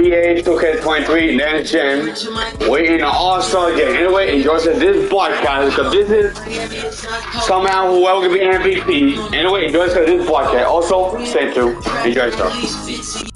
NBA 2K23 Next Gen. We're in an all-star game. Anyway, enjoy this broadcast because this is somehow whoever can be MVP. Anyway, enjoy this broadcast. Also, stay tuned. Enjoy yourself.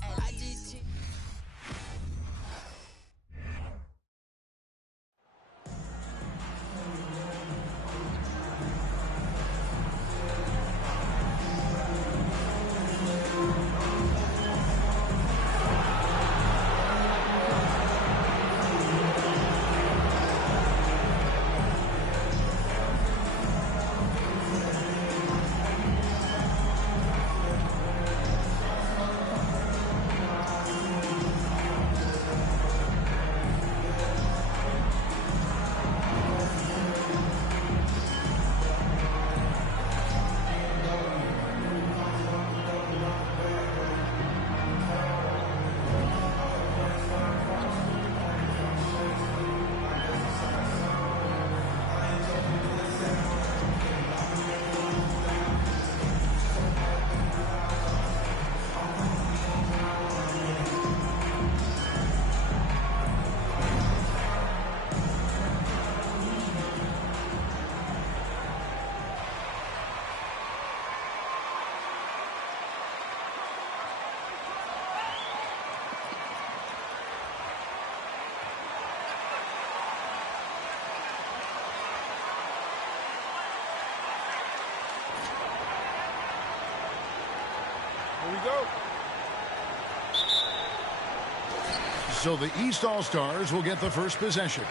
So the East All-Stars will get the first possession.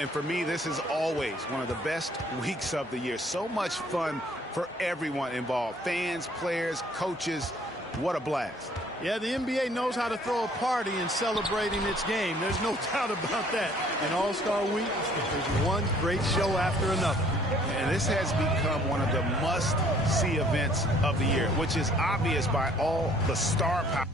And for me, this is always one of the best weeks of the year. So much fun for everyone involved. Fans, players, coaches. What a blast. Yeah, the NBA knows how to throw a party in celebrating its game. There's no doubt about that. In All-Star Week, there's one great show after another. And this has become one of the must-see events of the year, which is obvious by all the star power.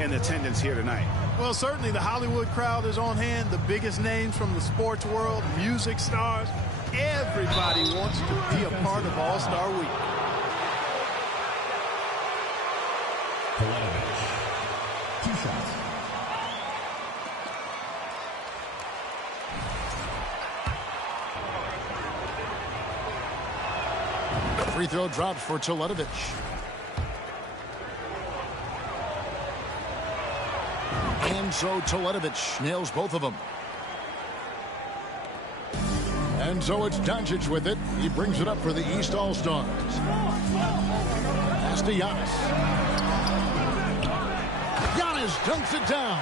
In attendance here tonight. Well, certainly the Hollywood crowd is on hand. The biggest names from the sports world, music stars. Everybody wants to be a part of All-Star Week. Two shots. Free throw drops for Teletovic. And so Teletovic nails both of them. And so it's Doncic with it. He brings it up for the East All-Stars. Pass to Giannis. Giannis dunks it down.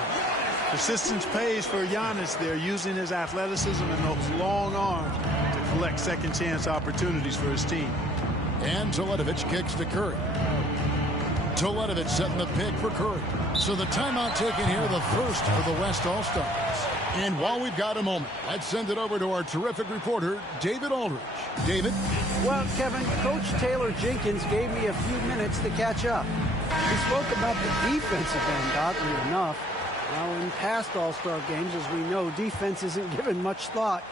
Persistence pays for Giannis there, using his athleticism and those long arms to collect second-chance opportunities for his team. And Teletovic kicks to Curry. Teletovic setting the pick for Curry. So the timeout taken here, the first for the West All-Stars. And while we've got a moment, let's send it over to our terrific reporter, David Aldridge. David? Well, Kevin, Coach Taylor Jenkins gave me a few minutes to catch up. He spoke about the defensive end, oddly enough. Now, in past All-Star games, as we know, defense isn't given much thought.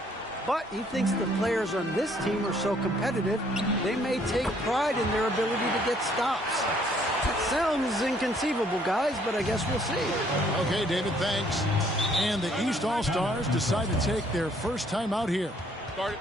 But he thinks the players on this team are so competitive, they may take pride in their ability to get stops. Sounds inconceivable, guys, but I guess we'll see. Okay, David, thanks. And the East All-Stars decide to take their first time out here. Start it.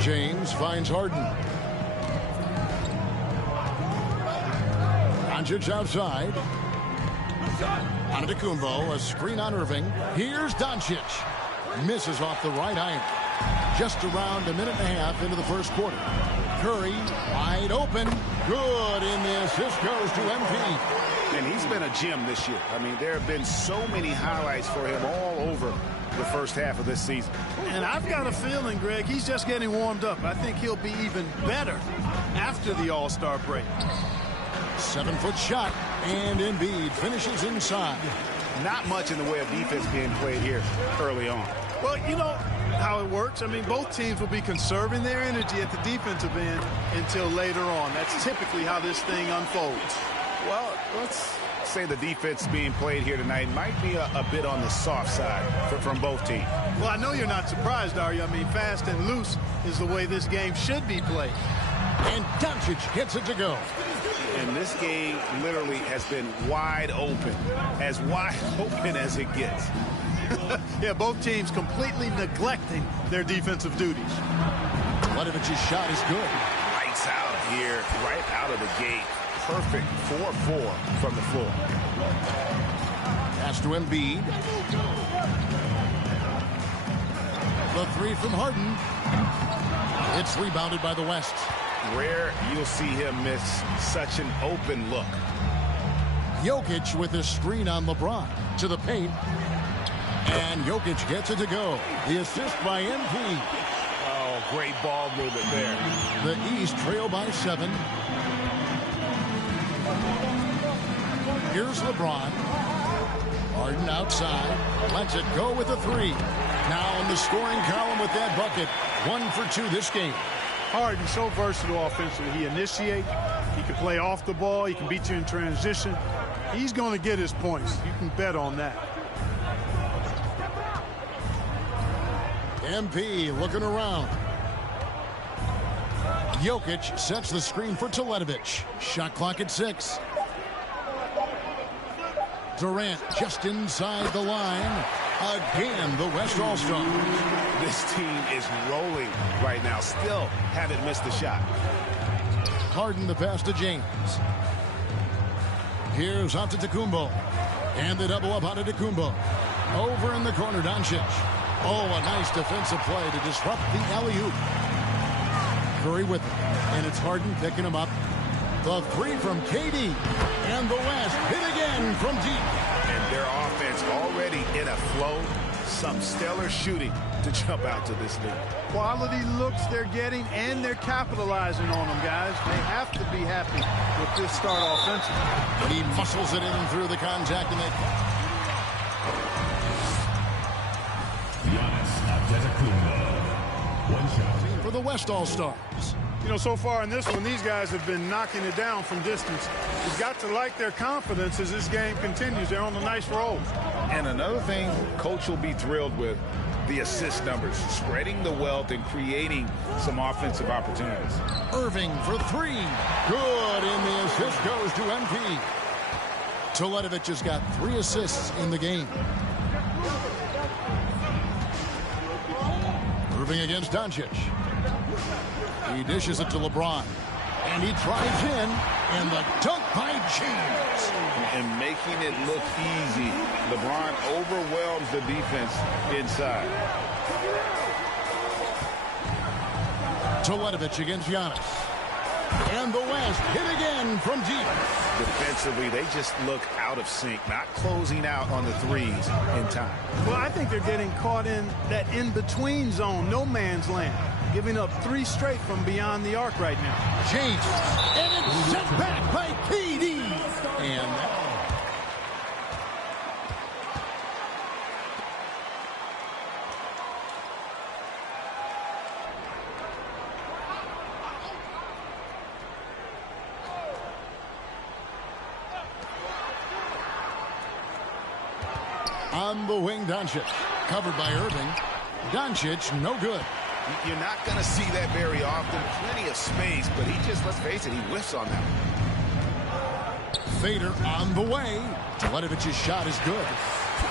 James finds Harden. Doncic outside. Antetokounmpo, a screen on Irving. Here's Doncic. Misses off the right iron. Just around a minute and a half into the first quarter. Curry wide open. Good, in the assist goes to MP. And he's been a gem this year. I mean, there have been so many highlights for him all over the first half of this season. And I've got a feeling, Greg, he's just getting warmed up. I think he'll be even better after the All-Star break. 7-foot shot, and Embiid finishes inside. Not much in the way of defense being played here early on. Well, you know how it works. I mean, both teams will be conserving their energy at the defensive end until later on. That's typically how this thing unfolds. Well, let's say the defense being played here tonight might be a bit on the soft side from both teams. Well, I know you're not surprised, are you? I mean, fast and loose is the way this game should be played. And Doncic gets it to go. And this game literally has been wide open as it gets. Yeah, both teams completely neglecting their defensive duties. Ledovic's shot is good. Lights out here, right out of the gate. Perfect 4-4 from the floor. Pass to Embiid. The three from Harden. It's rebounded by the West. Rare you'll see him miss such an open look. Jokic with a screen on LeBron to the paint. And Jokic gets it to go. The assist by MP. Oh, great ball movement there. The East trail by 7. Here's LeBron. Harden outside. Lets it go with a 3. Now in the scoring column with that bucket. 1 for 2 this game. Harden, so versatile offensively. He initiates. He can play off the ball. He can beat you in transition. He's going to get his points. You can bet on that. MP looking around. Jokic sets the screen for Teletovic. Shot clock at 6. Durant just inside the line. Again, the West All-Stars. This team is rolling right now. Still haven't missed a shot. Harden the pass to James. Here's Antetokounmpo. And the double up Antetokounmpo. Over in the corner, Doncic. Oh, a nice defensive play to disrupt the alley-oop. Curry with it. And it's Harden picking him up. The 3 from KD. And the West hit again from deep. And their offense already in a flow. Some stellar shooting to jump out to this lead. Quality looks they're getting, and they're capitalizing on them, guys. They have to be happy with this start offensively. He muscles it in through the contact, and they... for the West All-Stars. You know, so far in this one, these guys have been knocking it down from distance. You've got to like their confidence as this game continues. They're on a nice roll. And another thing Coach will be thrilled with, the assist numbers, spreading the wealth and creating some offensive opportunities. Irving for 3. Good, and the assist goes to MP. Teletovic has got 3 assists in the game. Irving against Doncic. He dishes it to LeBron. And he drives in. And the dunk by James. And making it look easy. LeBron overwhelms the defense inside. Teletovic against Giannis. And the West hit again from deep. Defensively, they just look out of sync, not closing out on the threes in time. Well, I think they're getting caught in that in-between zone, no man's land. Giving up 3 straight from beyond the arc right now. James. And it's sent back by KD. on the wing, Doncic. Covered by Irving. Doncic, no good. You're not going to see that very often. Plenty of space, but he just, let's face it, he whiffs on that one. Fader on the way. Teletovich's shot is good.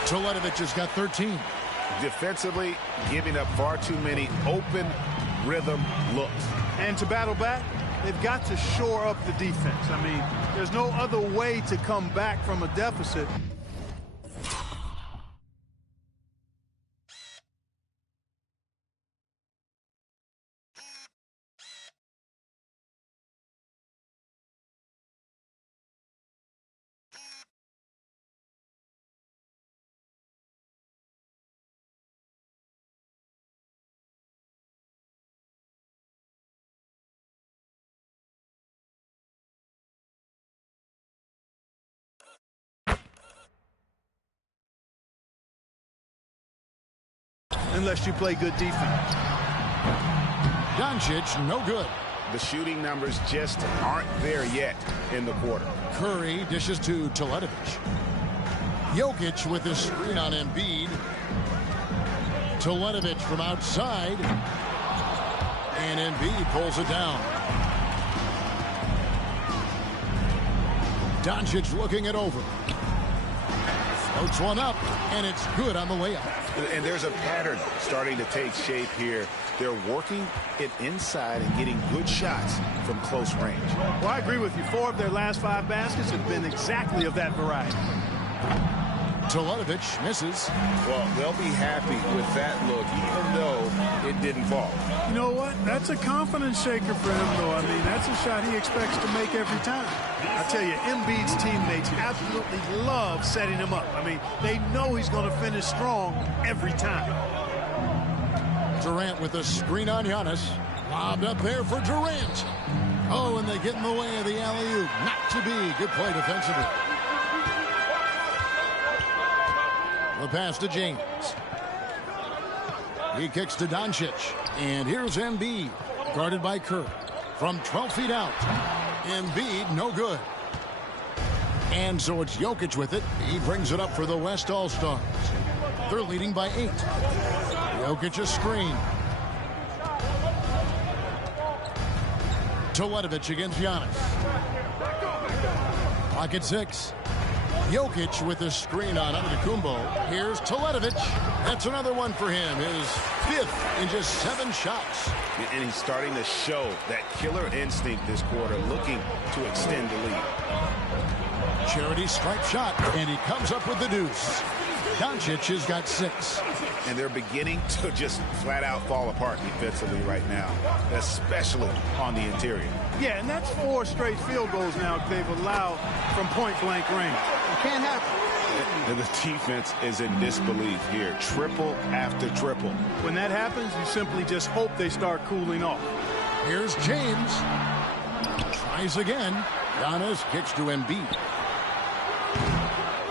Teletovic has got 13. Defensively, giving up far too many open rhythm looks. And to battle back, they've got to shore up the defense. I mean, there's no other way to come back from a deficit. Unless you play good defense. Doncic, no good. The shooting numbers just aren't there yet in the quarter. Curry dishes to Teletovic. Jokic with his screen on Embiid. Teletovic from outside. And Embiid pulls it down. Doncic looking it over. Floats one up, and it's good on the layup. And there's a pattern starting to take shape here. They're working it inside and getting good shots from close range. Well, I agree with you. 4 of their last 5 baskets have been exactly of that variety. Teletovic misses. Well, they'll be happy with that look, even though it didn't fall. You know what? That's a confidence shaker for him, though. I mean, that's a shot he expects to make every time. I tell you, Embiid's teammates absolutely love setting him up. I mean, they know he's going to finish strong every time. Durant with a screen on Giannis. Lobbed up there for Durant. Oh, and they get in the way of the alley-oop. Not to be. Good play defensively. The pass to James. He kicks to Doncic. And here's Embiid, guarded by Curry. From 12 feet out. Embiid, no good. And so it's Jokic with it. He brings it up for the West All-Stars. They're leading by 8. Jokic a screen. Teletovic against Giannis. Pocket 6. Jokic with a screen on Antetokounmpo. Here's Teletovic. That's another one for him. His 5th in just 7 shots. And he's starting to show that killer instinct this quarter, looking to extend the lead. Charity stripe shot, and he comes up with the deuce. Doncic has got 6. And they're beginning to just flat out fall apart defensively right now, especially on the interior. Yeah, and that's 4 straight field goals now they've allowed from point-blank range. It can't happen. And the defense is in disbelief here. Triple after triple. When that happens, you simply just hope they start cooling off. Here's James. Tries again. Giannis kicks to Embiid.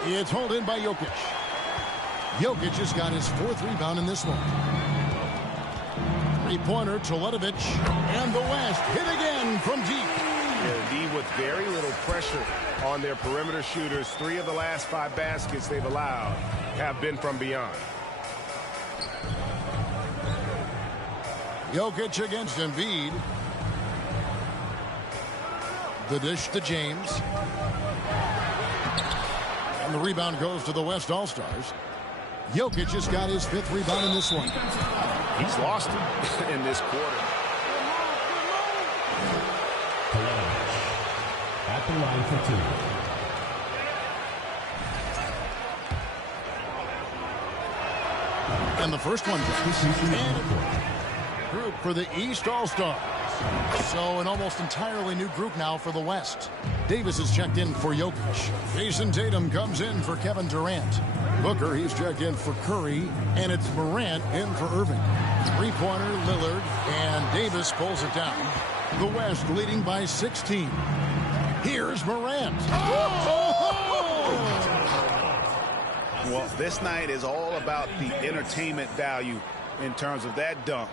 It's hauled in by Jokic. Jokic has got his 4th rebound in this one. 3-pointer, Teletovic, and the West hit again from deep. Indeed, with very little pressure on their perimeter shooters. 3 of the last 5 baskets they've allowed have been from beyond. Jokic against Embiid. The dish to James. And the rebound goes to the West All-Stars. Jokic has got his 5th rebound in this one. He's lost it in this quarter. At the line for 2. And the first one. Group for the East All-Stars. So an almost entirely new group now for the West. Davis is checked in for Jokic. Jason Tatum comes in for Kevin Durant. Booker, he's checked in for Curry. And it's Morant in for Irving. 3-pointer, Lillard, and Davis pulls it down. The West leading by 16. Here's Morant. Well, this night is all about the entertainment value in terms of that dunk.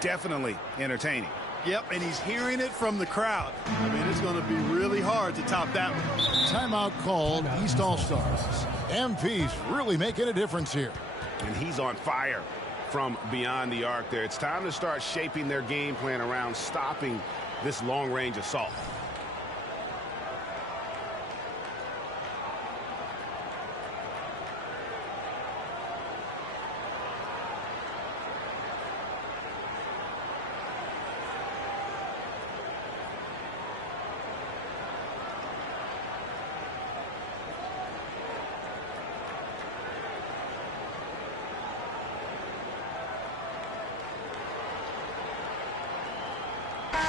Definitely entertaining. Yep, and he's hearing it from the crowd. I mean, it's going to be really hard to top that one. Timeout called East All-Stars. MP's really making a difference here. And he's on fire from beyond the arc there. It's time to start shaping their game plan around stopping this long-range assault.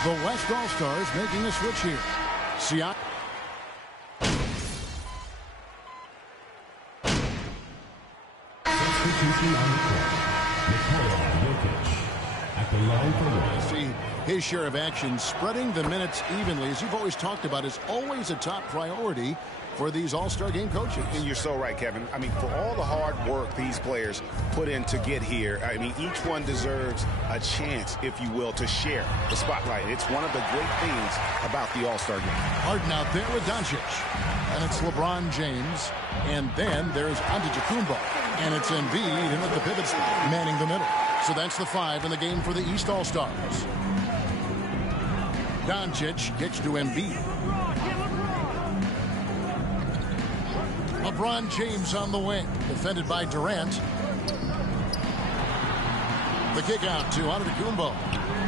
The West All-Stars making a switch here. Siakam. Substitution on the court. Nikola Jokic at the line for one. See his share of action, spreading the minutes evenly, as you've always talked about, is always a top priority for these All-Star game coaches. And you're so right, Kevin. I mean, for all the hard work these players put in to get here, I mean, each one deserves a chance, if you will, to share the spotlight. It's one of the great things about the All-Star game. Harden out there with Doncic. And it's LeBron James. And then there's Antetokounmpo. And it's Embiid in at the pivot spot, manning the middle. So that's the 5 in the game for the East All-Stars. Doncic kicks to Embiid. LeBron James on the wing, defended by Durant. The kick out to Antetokounmpo.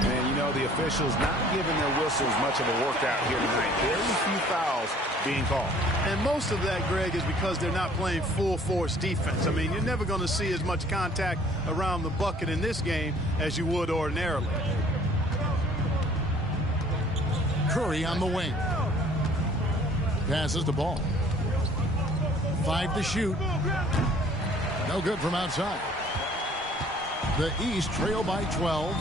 And, you know, the officials not giving their whistles much of a workout here tonight. Very few fouls being called. And most of that, Greg, is because they're not playing full-force defense. I mean, you're never going to see as much contact around the bucket in this game as you would ordinarily. Curry on the wing. Passes the ball. 5 to shoot. No good from outside. The East trail by 12.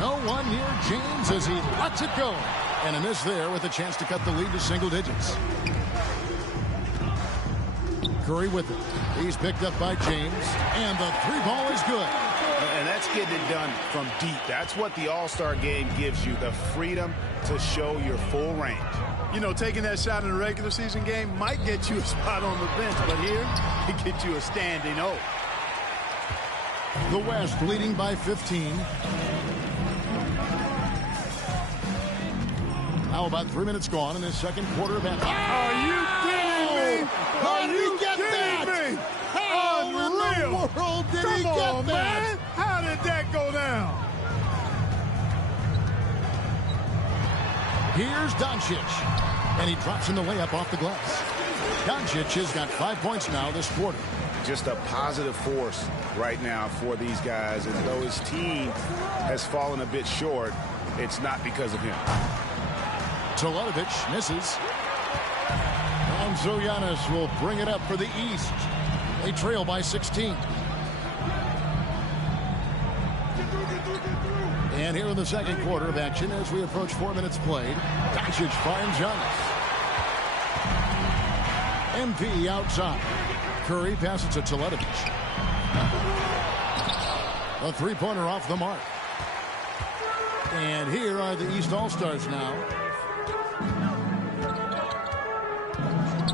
No one near James as he lets it go. And a miss there with a chance to cut the lead to single digits. Curry with it. He's picked up by James. And the 3-ball is good. And that's getting it done from deep. That's what the All-Star game gives you, the freedom to show your full range. You know, taking that shot in a regular season game might get you a spot on the bench, but here, it gets you a standing O. The West leading by 15. How about 3 minutes gone in this second quarter of action? Are you kidding me? How did he get that? How in the world did he get that? Man. How did that go down? Here's Doncic, and he drops in the layup off the glass. Doncic has got 5 points now this quarter. Just a positive force right now for these guys. And though his team has fallen a bit short, it's not because of him. Teletovic misses. And so Giannis will bring it up for the East. They trail by 16. And here in the second quarter of action, as we approach 4 minutes played, Doncic finds Giannis. MP outside. Curry passes to Teletovic. A 3-pointer off the mark. And here are the East All-Stars now.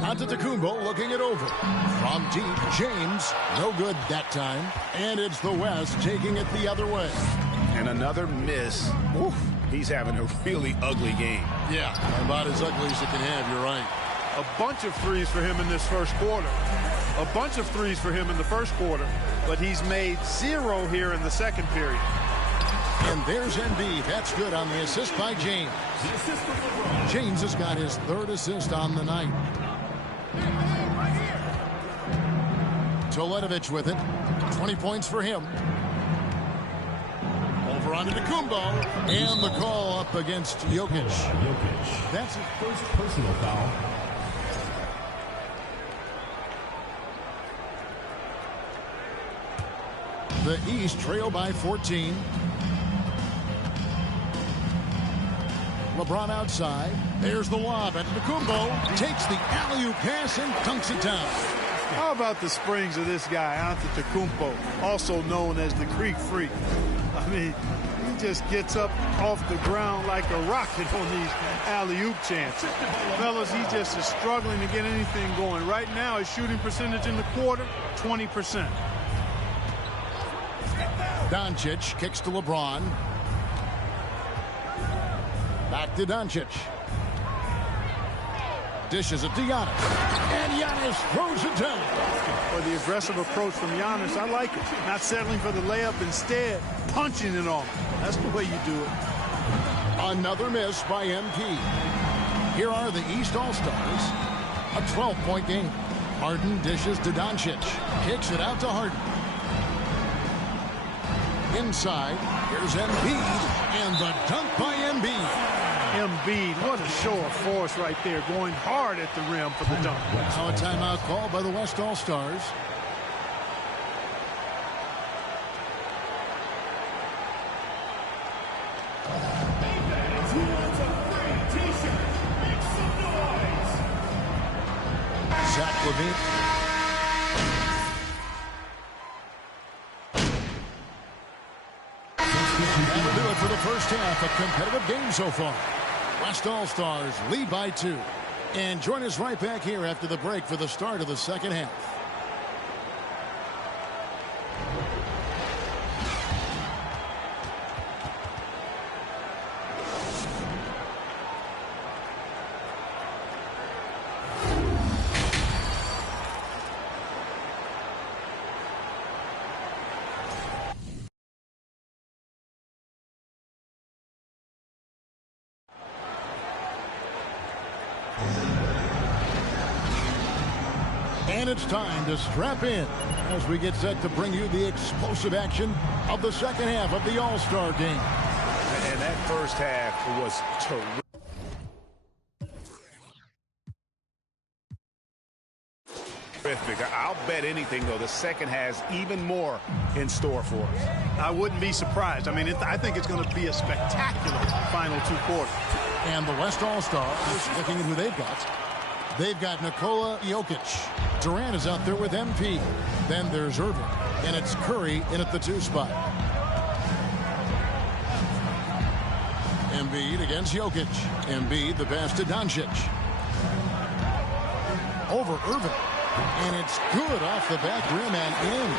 Antetokounmpo looking it over. From deep, James, no good that time. And it's the West taking it the other way. And another miss. Oof, he's having a really ugly game. Yeah, about as ugly as it can have, you're right. A bunch of threes for him in this first quarter. A bunch of threes for him in the first quarter. But he's made 0 here in the second period. And there's Embiid. That's good on the assist by James. James has got his 3rd assist on the night. Teletovic with it. 20 points for him. Over onto Antetokounmpo. And the call up against Jokic. That's his first personal foul. The East trail by 14. LeBron outside. There's the lob. Antetokounmpo takes the alley-oop pass and dunks it down. How about the springs of this guy, Antetokounmpo, also known as the Greek Freak? I mean, he just gets up off the ground like a rocket on these alley-oop chances. Fellas, he just is struggling to get anything going. Right now, his shooting percentage in the quarter, 20%. Doncic kicks to LeBron. Back to Doncic. Dishes it to Giannis. And Giannis throws it down. For the aggressive approach from Giannis, I like it. Not settling for the layup, instead punching it off. That's the way you do it. Another miss by MP. Here are the East All-Stars. A 12-point game. Harden dishes to Doncic. Kicks it out to Harden. Inside, here's Embiid. And the dunk by Embiid. Embiid, what a show of force right there, going hard at the rim for the dunk. Now a timeout called by the West All-Stars. Zach LaVine. That'll do it for the first half. A competitive game so far. West All-Stars lead by 2. And join us right back here after the break for the start of the second half. And it's time to strap in as we get set to bring you the explosive action of the second half of the All-Star game. And that first half was terrific. I'll bet anything, though, the second has even more in store for us. I wouldn't be surprised. I mean, I think it's going to be a spectacular final 2 quarters. And the West All-Stars, looking at who they've got. They've got Nikola Jokic. Durant is out there with MP. Then there's Irving. And it's Curry in at the 2 spot. Embiid against Jokic. Embiid, the pass to Doncic. Over Irving. And it's good off the back rim and in.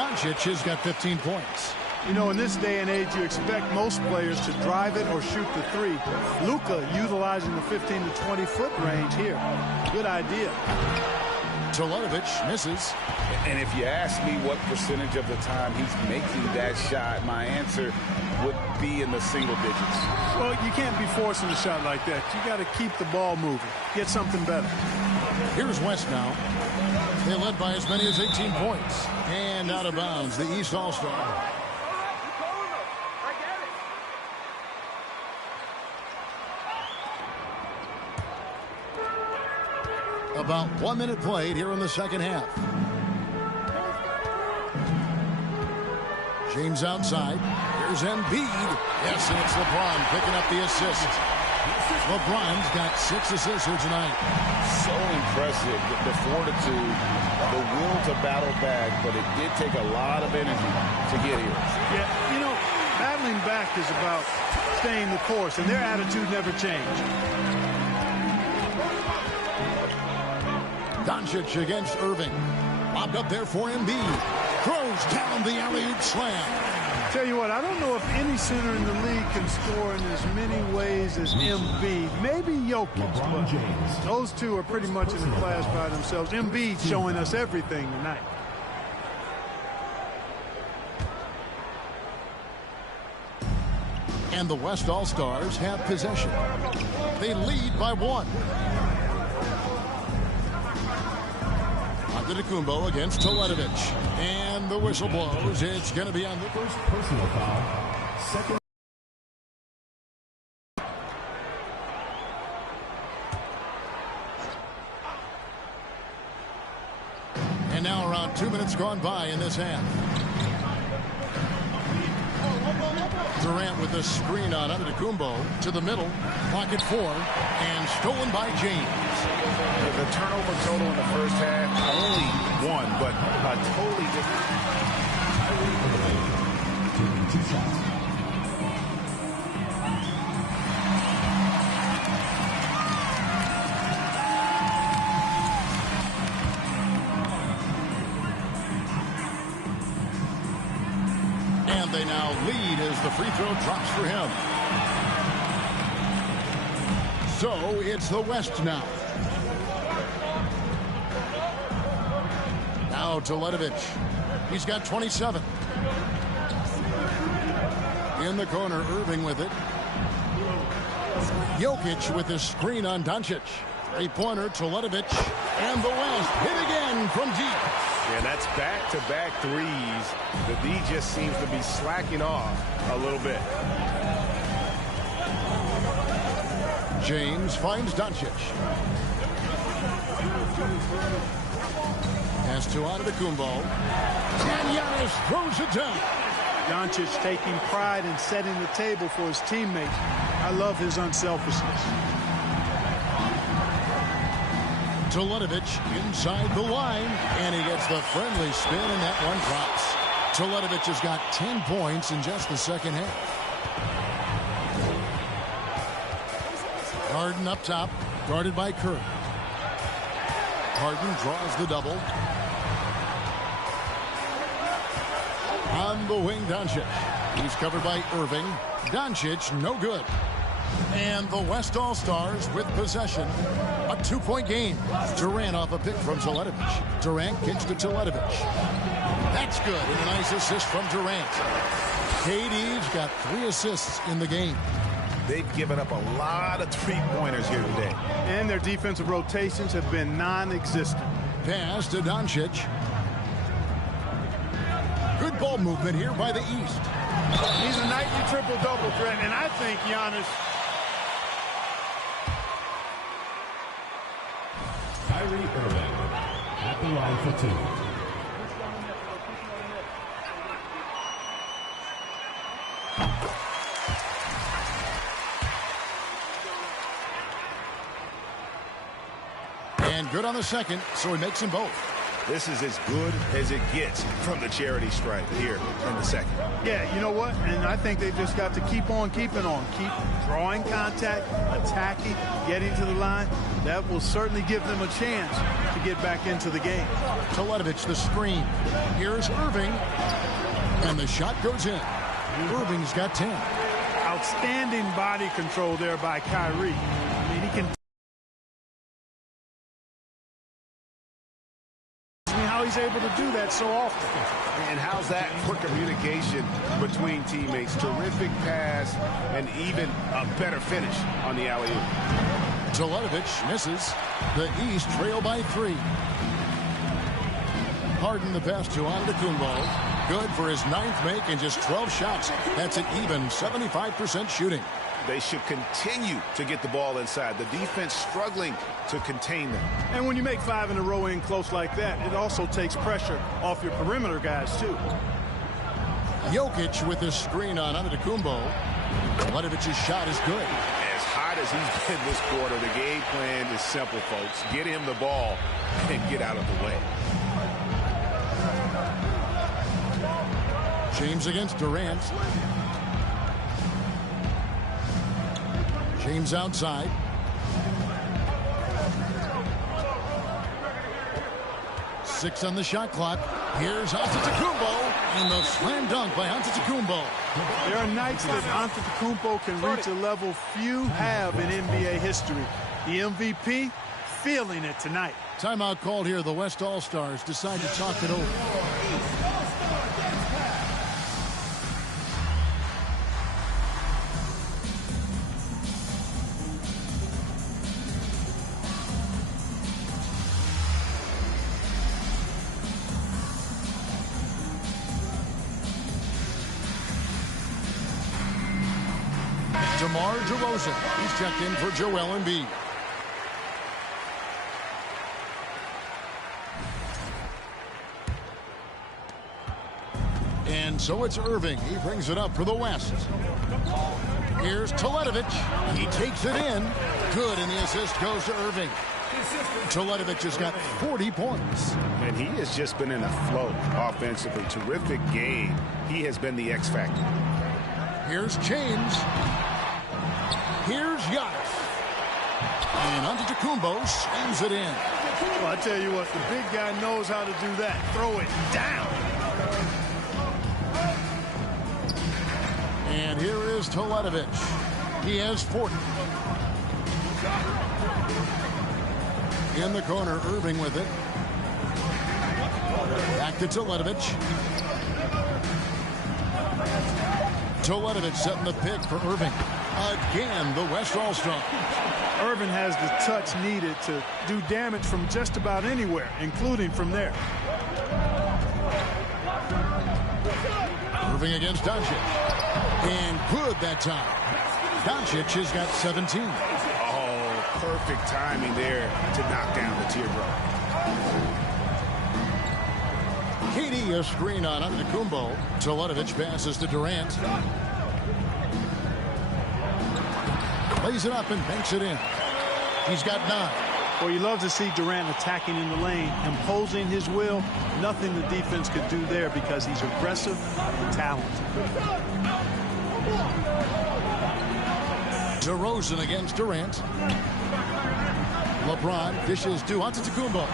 Doncic has got 15 points. You know, in this day and age, you expect most players to drive it or shoot the 3. Luka utilizing the 15 to 20-foot range here. Good idea. Teletovic misses. And if you ask me what percentage of the time he's making that shot, my answer would be in the single digits. Well, you can't be forcing a shot like that. You got to keep the ball moving. Get something better. Here's West now. They led by as many as 18 points. And out of bounds, the East All-Star. About 1 minute played here in the second half. James outside. Here's Embiid. Yes, and it's LeBron picking up the assist. LeBron's got 6 assists here tonight. So impressive, the fortitude, the will to battle back, but it did take a lot of energy to get here. Yeah, you know, battling back is about staying the course, and their attitude never changed. Doncic against Irving. Lobbed up there for Embiid. Throws down the alley-oop slam. Tell you what, I don't know if any center in the league can score in as many ways as Embiid. Maybe Jokic, but those two are pretty much in a class by themselves. Embiid showing us everything tonight. And the West All-Stars have possession. They lead by 1. Antetokounmpo against Teletovic. And the whistle blows. It's going to be on the First personal foul. Second. And now around 2 minutes gone by in this half. Durant with the screen on Antetokounmpo to the middle. Pocket 4. And stolen by James. The turnover total in the first half, only 1, but a totally different. And they now lead as the free throw drops for him. So it's the West now. Now Teletovic. He's got 27. In the corner, Irving with it. Jokic with his screen on Doncic. Three-pointer, Teletovic. And the West hit again from deep. Yeah, that's back-to-back threes. The D just seems to be slacking off a little bit. James finds Doncic. Pass to Antetokounmpo. And Giannis throws it down. Doncic taking pride in setting the table for his teammates. I love his unselfishness. Teletovic inside the line, and he gets the friendly spin, and that one drops. Teletovic has got 10 points in just the second half. Harden up top, guarded by Curry. Harden draws the double. On the wing, Doncic. He's covered by Irving. Doncic, no good. And the West All-Stars with possession. A 2-point game. Durant off a pick from Teletovic. Durant kicks to Teletovic. That's good. And a nice assist from Durant. KD's got 3 assists in the game. They've given up a lot of three-pointers here today. And their defensive rotations have been non-existent. Pass to Doncic. Good ball movement here by the East. He's a nightly triple-double threat, and I think Giannis... Kyrie Irving at the line for 2. And good on the second, so he makes them both. This is as good as it gets from the charity stripe here in the second. Yeah, you know what? And I think they've just got to keep on keeping on. Keep drawing contact, attacking, getting to the line. That will certainly give them a chance to get back into the game. Teletovic, the screen. Here's Irving. And the shot goes in. Irving's got 10. Outstanding body control there by Kyrie. I mean, he can... how he's able to do that so often. And how's that for communication between teammates? Terrific pass and even a better finish on the alley-oop. Teletovic misses. The East trail by 3. Harden the pass to Antetokounmpo. Good for his 9th make and just 12 shots. That's an even 75% shooting. They should continue to get the ball inside. The defense struggling to contain them. And when you make 5 in a row in close like that, it also takes pressure off your perimeter guys, too. Jokic with his screen on Antetokounmpo. Teletovic shot is good. As hot as he's been this quarter, the game plan is simple, folks. Get him the ball and get out of the way. James against Durant. James outside. Six on the shot clock. Here's Antetokounmpo, and the slam dunk by Antetokounmpo. There are nights that Antetokounmpo can reach a level few have in NBA history. The MVP feeling it tonight. Timeout called here. The West All-Stars decide to talk it over. DeMar DeRozan. He's checked in for Joel Embiid. And so it's Irving. He brings it up for the West. Here's Teletovic. He takes it in. Good, and the assist goes to Irving. Teletovic has got 40 points. And he has just been in a flow offensively. Terrific game. He has been the X factor. Here's James. Here's Giannis. And Antetokounmpo slams it in. Well, I tell you what, the big guy knows how to do that. Throw it down. And here is Teletovic. He has 40. In the corner, Irving with it. Back to Teletovic. Teletovic setting the pick for Irving. Again, the West All-Star. Irving has the touch needed to do damage from just about anywhere, including from there. Irving against Doncic. And good that time. Doncic has got 17. Oh, perfect timing there to knock down the teardrop. KD a screen on Antetokounmpo. Teletovic passes to Durant. Lays it up and banks it in. He's got 9. Well, you love to see Durant attacking in the lane, imposing his will. Nothing the defense could do there because he's aggressive and talented. DeRozan against Durant. LeBron dishes to Antetokounmpo.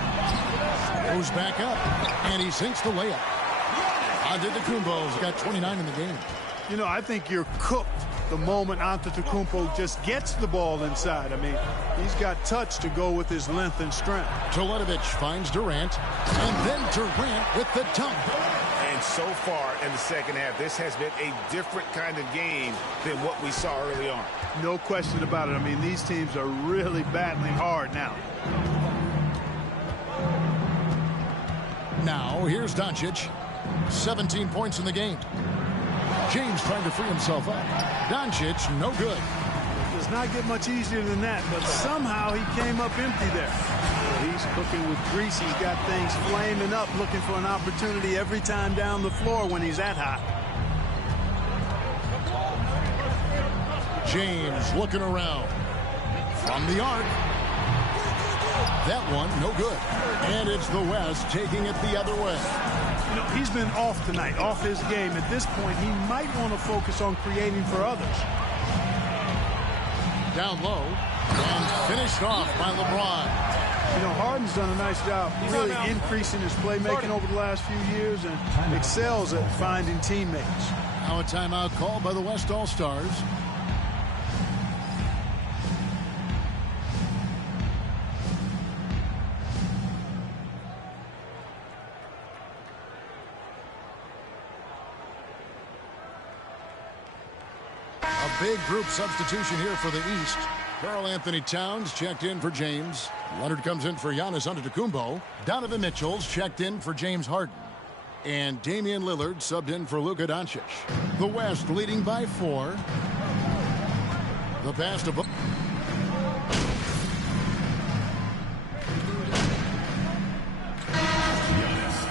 Goes back up, and he sinks the layup. Antetokounmpo's got 29 in the game. You know, I think you're cooked the moment Antetokounmpo just gets the ball inside. I mean, he's got touch to go with his length and strength. Teletovic finds Durant, and then Durant with the dunk. And so far in the second half, this has been a different kind of game than what we saw early on. No question about it. I mean, these teams are really battling hard now. Now, here's Doncic. 17 points in the game. James trying to free himself up. Doncic, no good. Does not get much easier than that, but somehow he came up empty there. Well, he's cooking with grease. He's got things flaming up, looking for an opportunity every time down the floor when he's that hot. James looking around. From the arc. That one, no good. And it's the West taking it the other way. You know, he's been off tonight, off his game. At this point, he might want to focus on creating for others. Down low, and finished off by LeBron. You know, Harden's done a nice job really increasing his playmaking over the last few years and excels at finding teammates. Now a timeout called by the West All-Stars. Big group substitution here for the East. Karl-Anthony Towns checked in for James. Leonard comes in for Giannis Antetokounmpo. Donovan Mitchell's checked in for James Harden. And Damian Lillard subbed in for Luka Doncic. The West leading by 4. The pass to Giannis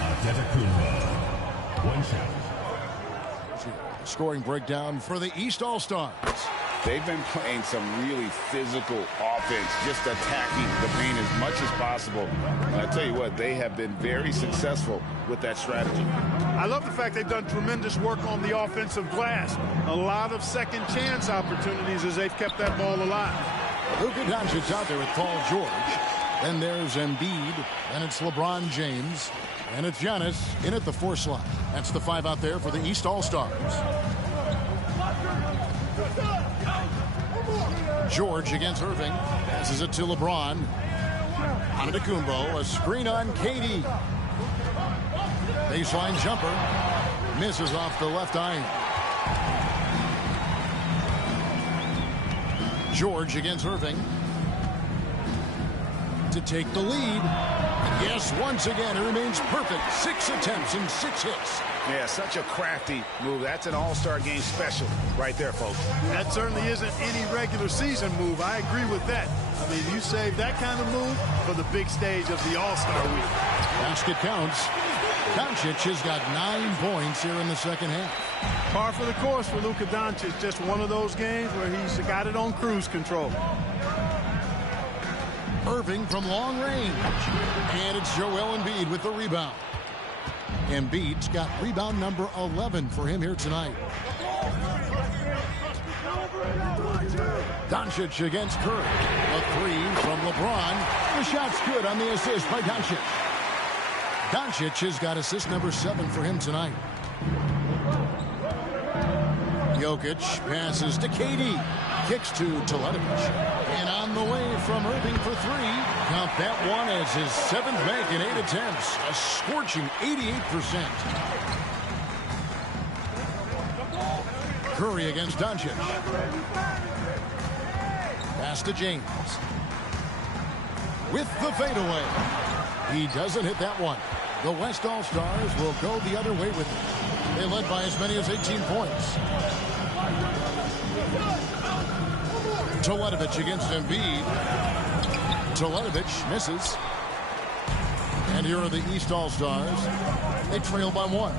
Antetokounmpo. One shot. Scoring breakdown for the East All-Stars. They've been playing some really physical offense, just attacking the paint as much as possible. And I tell you what, they have been very successful with that strategy. I love the fact they've done tremendous work on the offensive glass. A lot of second chance opportunities as they've kept that ball alive. Luka Doncic out there with Paul George. Then there's Embiid. Then it's LeBron James. And it's Giannis in at the 4 slot. That's the 5 out there for the East All-Stars. George against Irving. Passes it to LeBron. Antetokounmpo, a screen on KD. Baseline jumper. Misses off the left iron. George against Irving. To take the lead. Yes, once again, it remains perfect. 6 attempts and 6 hits. Yeah, such a crafty move. That's an all-star game special right there, folks. That certainly isn't any regular season move. I agree with that. I mean, you save that kind of move for the big stage of the All-Star week. Basket counts. Doncic has got 9 points here in the second half. Par for the course for Luka Doncic. Just one of those games where he's got it on cruise control. Irving from long range. And it's Joel Embiid with the rebound. Embiid's got rebound number 11 for him here tonight. Doncic against Curry. A 3 from LeBron. The shot's good on the assist by Doncic. Doncic has got assist number 7 for him tonight. Jokic passes to KD. Kicks to Teletovic. And on the way from Irving for three. Count that one as his 7th make in 8 attempts. A scorching 88%. Curry against Doncic. Pass to James. With the fadeaway. He doesn't hit that one. The West All-Stars will go the other way with it. They led by as many as 18 points. Teletovic against Embiid. Teletovic misses. And here are the East All-Stars. They trail by 1.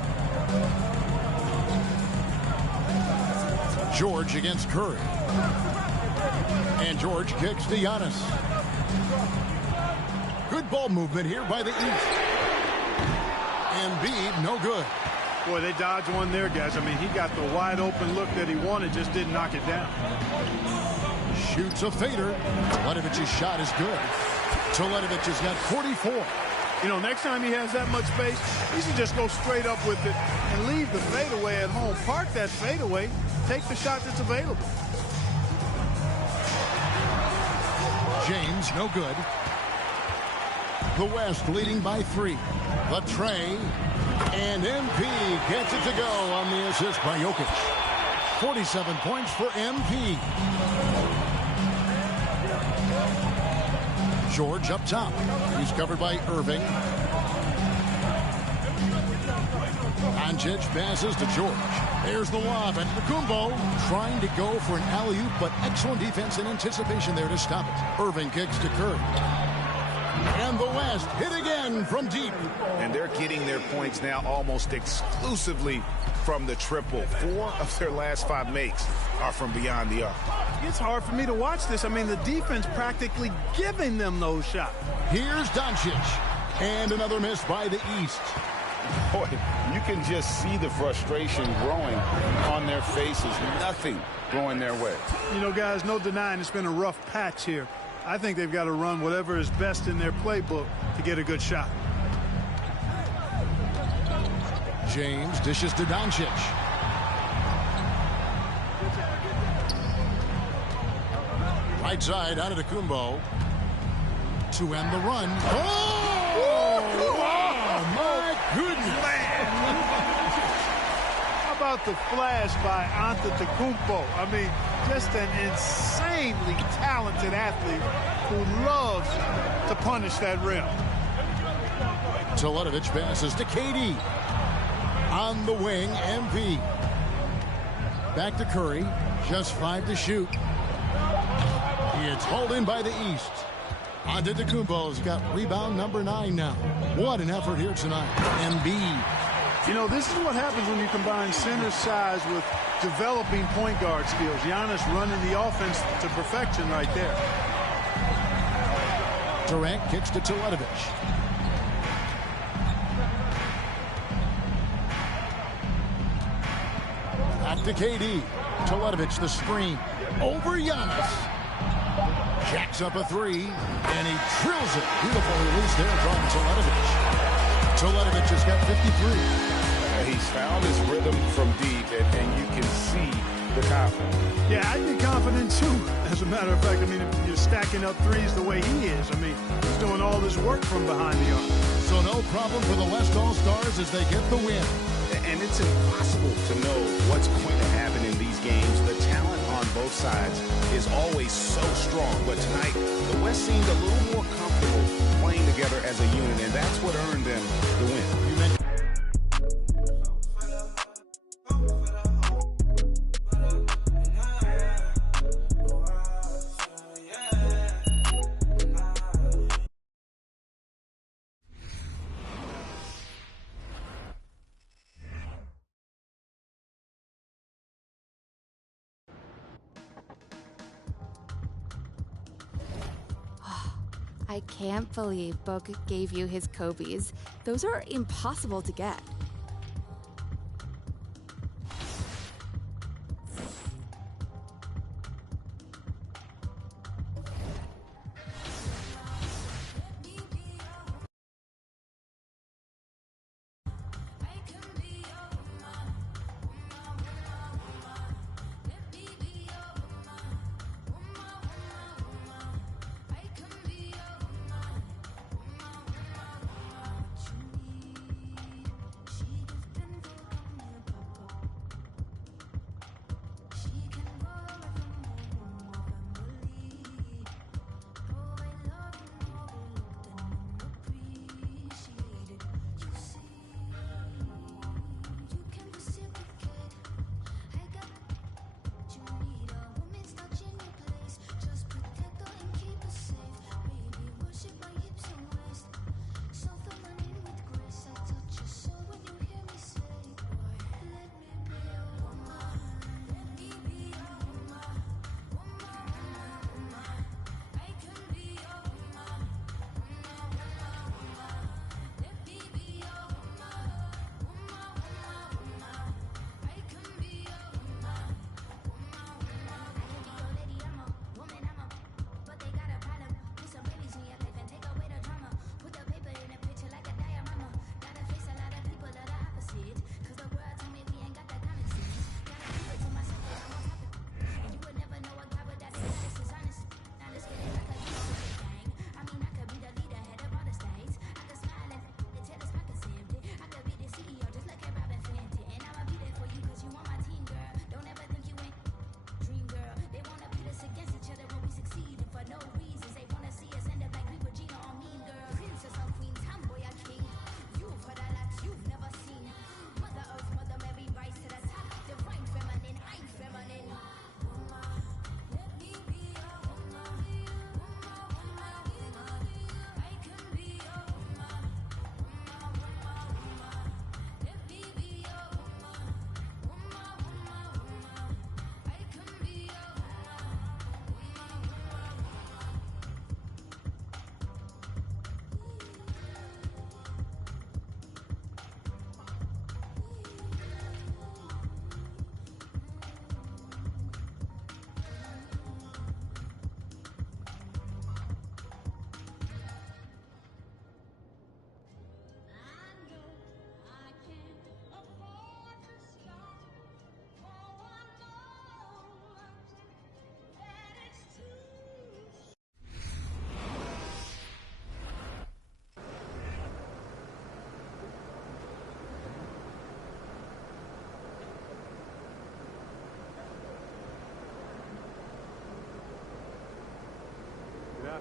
George against Curry. And George kicks to Giannis. Good ball movement here by the East. Embiid, no good. Boy, they dodged one there, guys. I mean, he got the wide open look that he wanted, just didn't knock it down. Shoots a fader. Teletovic's shot is good. Teletovic has got 44. You know, next time he has that much space, he should just go straight up with it and leave the fadeaway at home. Park that fadeaway. Take the shot that's available. James, no good. The West leading by 3. The tray. And MP gets it to go on the assist by Jokic. 47 points for MP. George up top. He's covered by Irving. Doncic passes to George. There's the lob, and Kumbo trying to go for an alley-oop, but excellent defense and anticipation there to stop it. Irving kicks to Curry. And the West hit again from deep. And they're getting their points now almost exclusively from the triple. 4 of their last 5 makes are from beyond the arc. It's hard for me to watch this. I mean, the defense practically giving them those shots. Here's Doncic. And another miss by the East. Boy, you can just see the frustration growing on their faces. Nothing going their way. You know, guys, no denying it's been a rough patch here. I think they've got to run whatever is best in their playbook to get a good shot. James dishes to Doncic. Right side out of the Kumbo. To end the run. Oh, my goodness. How about the flash by Antetokounmpo? I mean, just an insanely talented athlete who loves to punish that rim. Teletovic passes to KD. On the wing, MP. Back to Curry. Just 5 to shoot. It's hauled in by the East. Antetokounmpo's got rebound number 9 now. What an effort here tonight. Embiid. You know, this is what happens when you combine center size with developing point guard skills. Giannis running the offense to perfection right there. Durant kicks to Teletovic. Back to KD. Teletovic the screen. Over Giannis. Jacks up a 3, and he drills it. Beautiful release there from Teletovic. Teletovic has got 53. He's found his rhythm from deep, and you can see the confidence. Yeah, I'd be confident too. As a matter of fact, I mean, if you're stacking up threes the way he is, I mean, he's doing all this work from behind the arc. So no problem for the West All-Stars as they get the win. And it's impossible to know what's going to happen in these games. The talent on both sides is always so strong. But tonight, the West seemed a little more comfortable playing together as a unit, and that's what earned them the win. You mentioned I can't believe Book gave you his Kobe's. Those are impossible to get.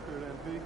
after it, MP.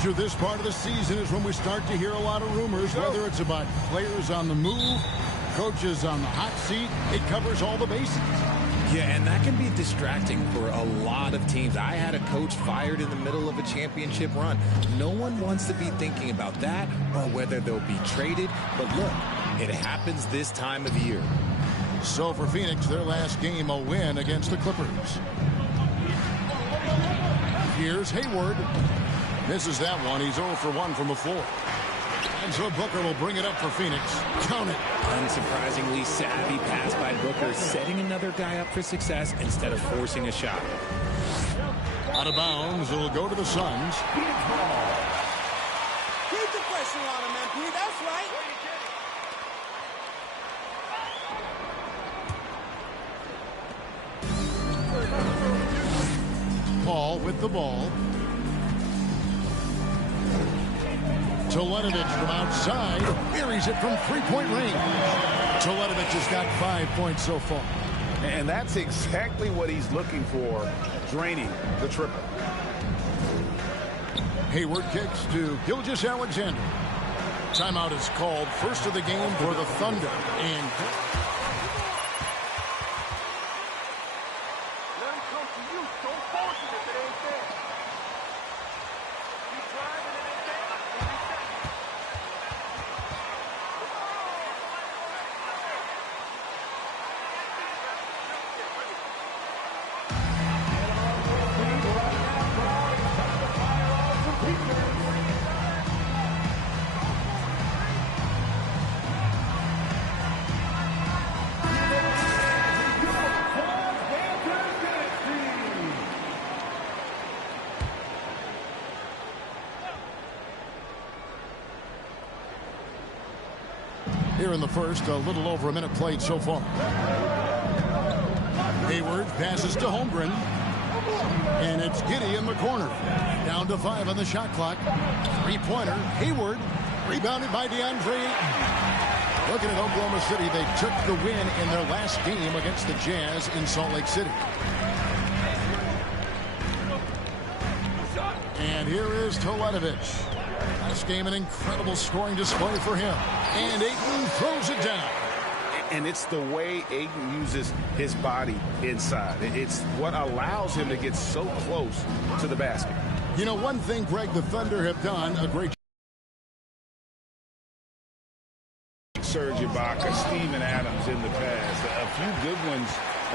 Through this part of the season is when we start to hear a lot of rumors, whether it's about players on the move, coaches on the hot seat. It covers all the bases. Yeah, and that can be distracting for a lot of teams. I had a coach fired in the middle of a championship run. No one wants to be thinking about that or whether they'll be traded. But look, it happens this time of year. So for Phoenix, their last game, a win against the Clippers. Here's Hayward. Misses that one. He's 0 for 1 from the floor. And so Booker will bring it up for Phoenix. Count it. Unsurprisingly savvy pass by Booker, setting another guy up for success instead of forcing a shot. Out of bounds. It'll go to the Suns. Keep the pressure on him, MP. That's right. Paul with the ball. Teletovic from outside. Buries it from three-point range. Teletovic has got 5 points so far. And that's exactly what he's looking for, draining the triple. Hayward kicks to Gilgeous-Alexander. Timeout is called. First of the game for the Thunder. And Here in the first, a little over a minute played so far. Hayward passes to Holmgren. And it's Giddey in the corner. Down to 5 on the shot clock. Three-pointer. Hayward. Rebounded by DeAndre Ayton. Looking at Oklahoma City, they took the win in their last game against the Jazz in Salt Lake City. And here is Teletovic. Last game, an incredible scoring display for him. And Ayton throws it down. And it's the way Ayton uses his body inside. It's what allows him to get so close to the basket. You know, one thing, Greg, the Thunder have done a great job. Serge Ibaka, Steven Adams in the past. A few good ones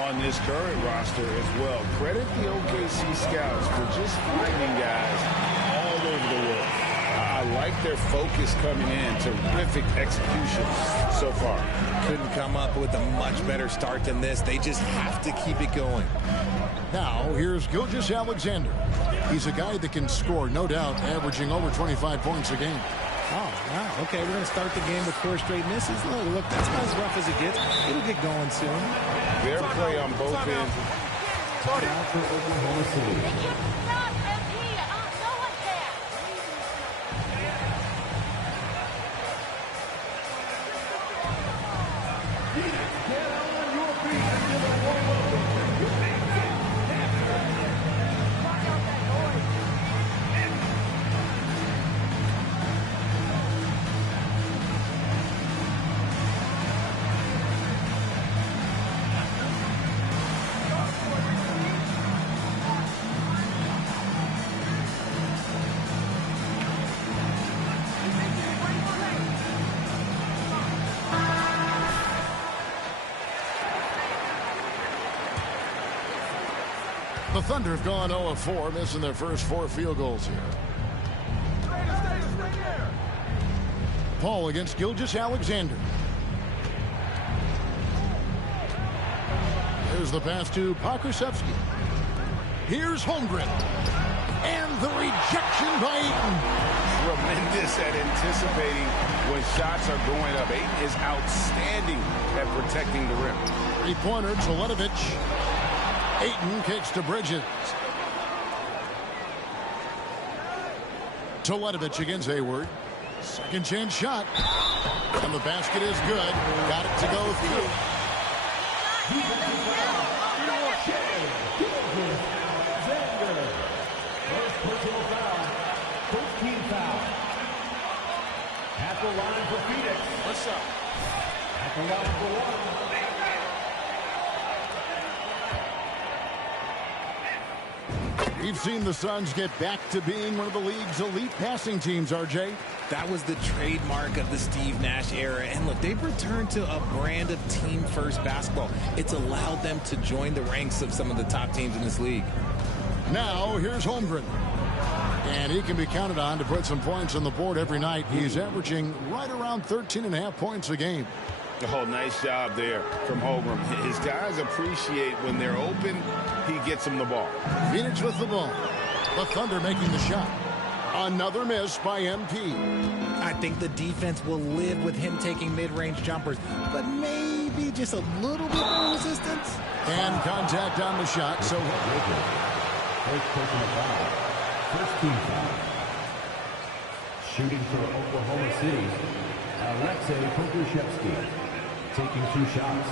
on this current roster as well. Credit the OKC scouts for just finding guys all over the world. I like their focus coming in. Terrific execution so far. Couldn't come up with a much better start than this. They just have to keep it going. Now, here's Gilgeous-Alexander. He's a guy that can score, no doubt, averaging over 25 points a game. Oh, wow. Okay, we're going to start the game with 4 straight misses. Look, that's not as rough as it gets. It'll get going soon. Fair play on both ends. Now for Oklahoma City. The Thunder have gone 0 of 4, missing their first 4 field goals here. Paul against Gilgeous-Alexander. Here's the pass to Pokusevski. Here's Holmgren. And the rejection by Ayton. Tremendous at anticipating when shots are going up. Ayton is outstanding at protecting the rim. Three-pointer, Teletovic. Ayton kicks to Bridges. Teletovic against Hayward. Second chance shot. And the basket is good. Got it to go through. First personal foul. 13 foul. At the line for Phoenix. What's up? At the line for 1. We've seen the Suns get back to being one of the league's elite passing teams, RJ. That was the trademark of the Steve Nash era. And look, they've returned to a brand of team-first basketball. It's allowed them to join the ranks of some of the top teams in this league. Now, here's Holmgren. And he can be counted on to put some points on the board every night. He's averaging right around 13.5 points a game. Oh, nice job there from Holmgren. His guys appreciate when they're open, he gets them the ball. Phoenix with the ball. The Thunder making the shot. Another miss by MP. I think the defense will live with him taking mid-range jumpers, but maybe just a little bit more resistance. And contact on the shot, so First personal foul. First team foul. Shooting for Oklahoma City, Aleksej Pokusevski. Taking 2 shots.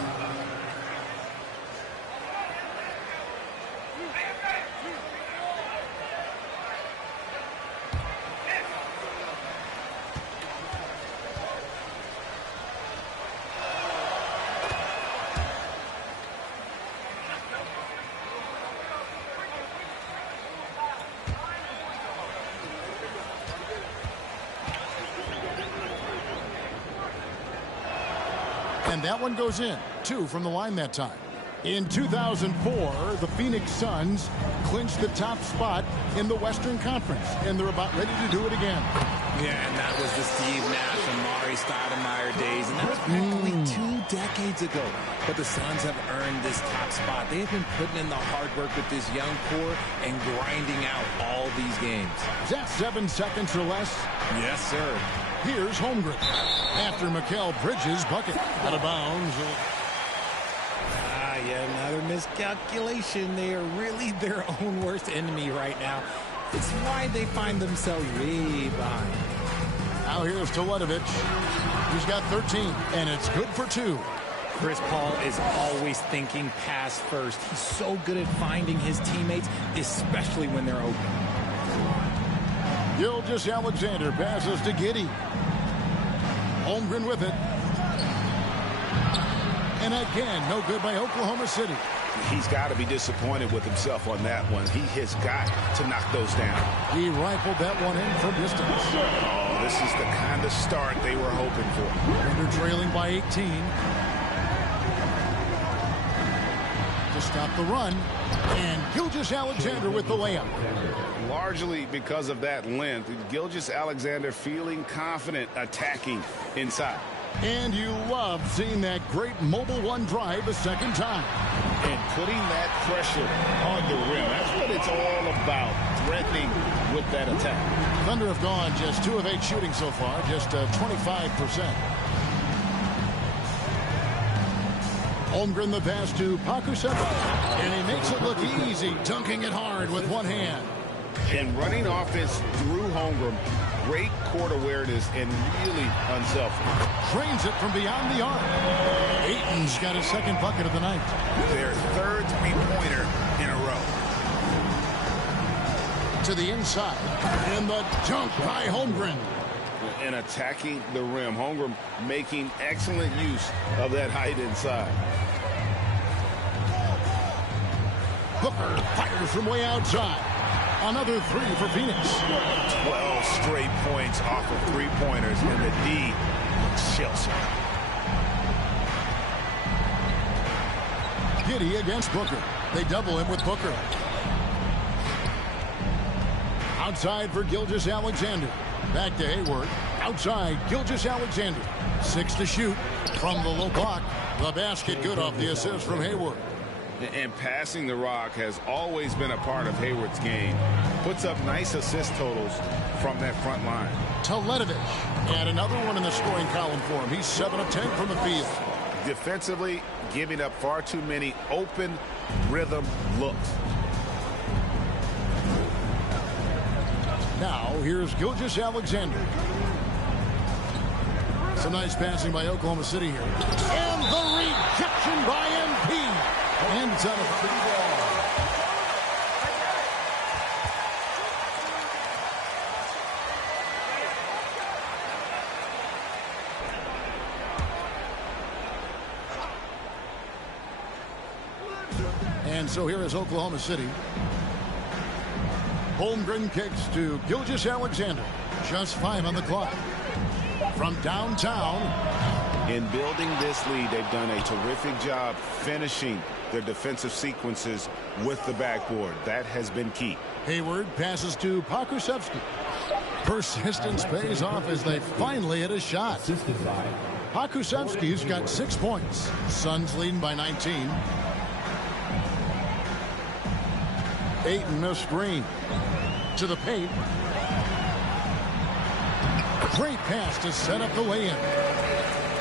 And that one goes in. 2 from the line that time. In 2004, the Phoenix Suns clinched the top spot in the Western Conference, and they're about ready to do it again. Yeah, and that was the Steve Nash and Mari Stoudemire days, and that was practically 2 decades ago. But the Suns have earned this top spot. They have been putting in the hard work with this young core and grinding out all these games. Is that 7 seconds or less? Yes, sir. Here's Holmgren. After Mikal Bridges' bucket. Out of bounds. Yeah, another miscalculation. They are really their own worst enemy right now. It's why they find themselves way behind. Now here's Teletovic. He's got 13, and it's good for 2. Chris Paul is always thinking pass first. He's so good at finding his teammates, especially when they're open. Gilgeous-Alexander passes to Giddey. Holmgren with it. And again, no good by Oklahoma City. He's got to be disappointed with himself on that one. He has got to knock those down. He rifled that one in from distance. Oh, this is the kind of start they were hoping for. They're trailing by 18. To stop the run. And Gilgeous-Alexander with the layup. Largely because of that length, Gilgeous-Alexander feeling confident attacking inside. And you love seeing that great mobile one drive a second time. And putting that pressure on the rim. That's what it's all about, threatening with that attack. Thunder have gone just 2 of 8 shooting so far, just 25%. Holmgren the pass to Pokusevski. And he makes it look easy, dunking it hard with one hand. And running offense through Holmgren. Great court awareness and really unselfish. Trains it from beyond the arc. Ayton's got his second bucket of the night. Their third three-pointer in a row. To the inside. And the dunk by Holmgren. And attacking the rim. Holmgren making excellent use of that height inside. Booker fires from way outside. Another 3 for Phoenix. 12 straight points off of three-pointers, and the D looks Chelsea. Giddey against Booker. They double him with Booker. Outside for Gilgeous-Alexander. Back to Hayward. Outside, Gilgeous-Alexander. 6 to shoot from the low block. The basket good off the assist from Hayward. And passing the rock has always been a part of Hayward's game. Puts up nice assist totals from that front line. Teletovic. And another one in the scoring column for him. He's 7 of 10 from the field. Defensively, giving up far too many open rhythm looks. Now, here's Gilgeous-Alexander. Some nice passing by Oklahoma City here. And the rejection by MP. And it's out of free ball. And so here is Oklahoma City. Holmgren kicks to Gilgeous-Alexander. Just 5 on the clock. From downtown. In building this lead, they've done a terrific job finishing their defensive sequences with the backboard. That has been key. Hayward passes to Pokusevski. Persistence pays off as they finally hit a shot. Pokusevski's got 6 points. Suns leading by 19. Ayton a screen. To the paint. Great pass to set up the lay-in.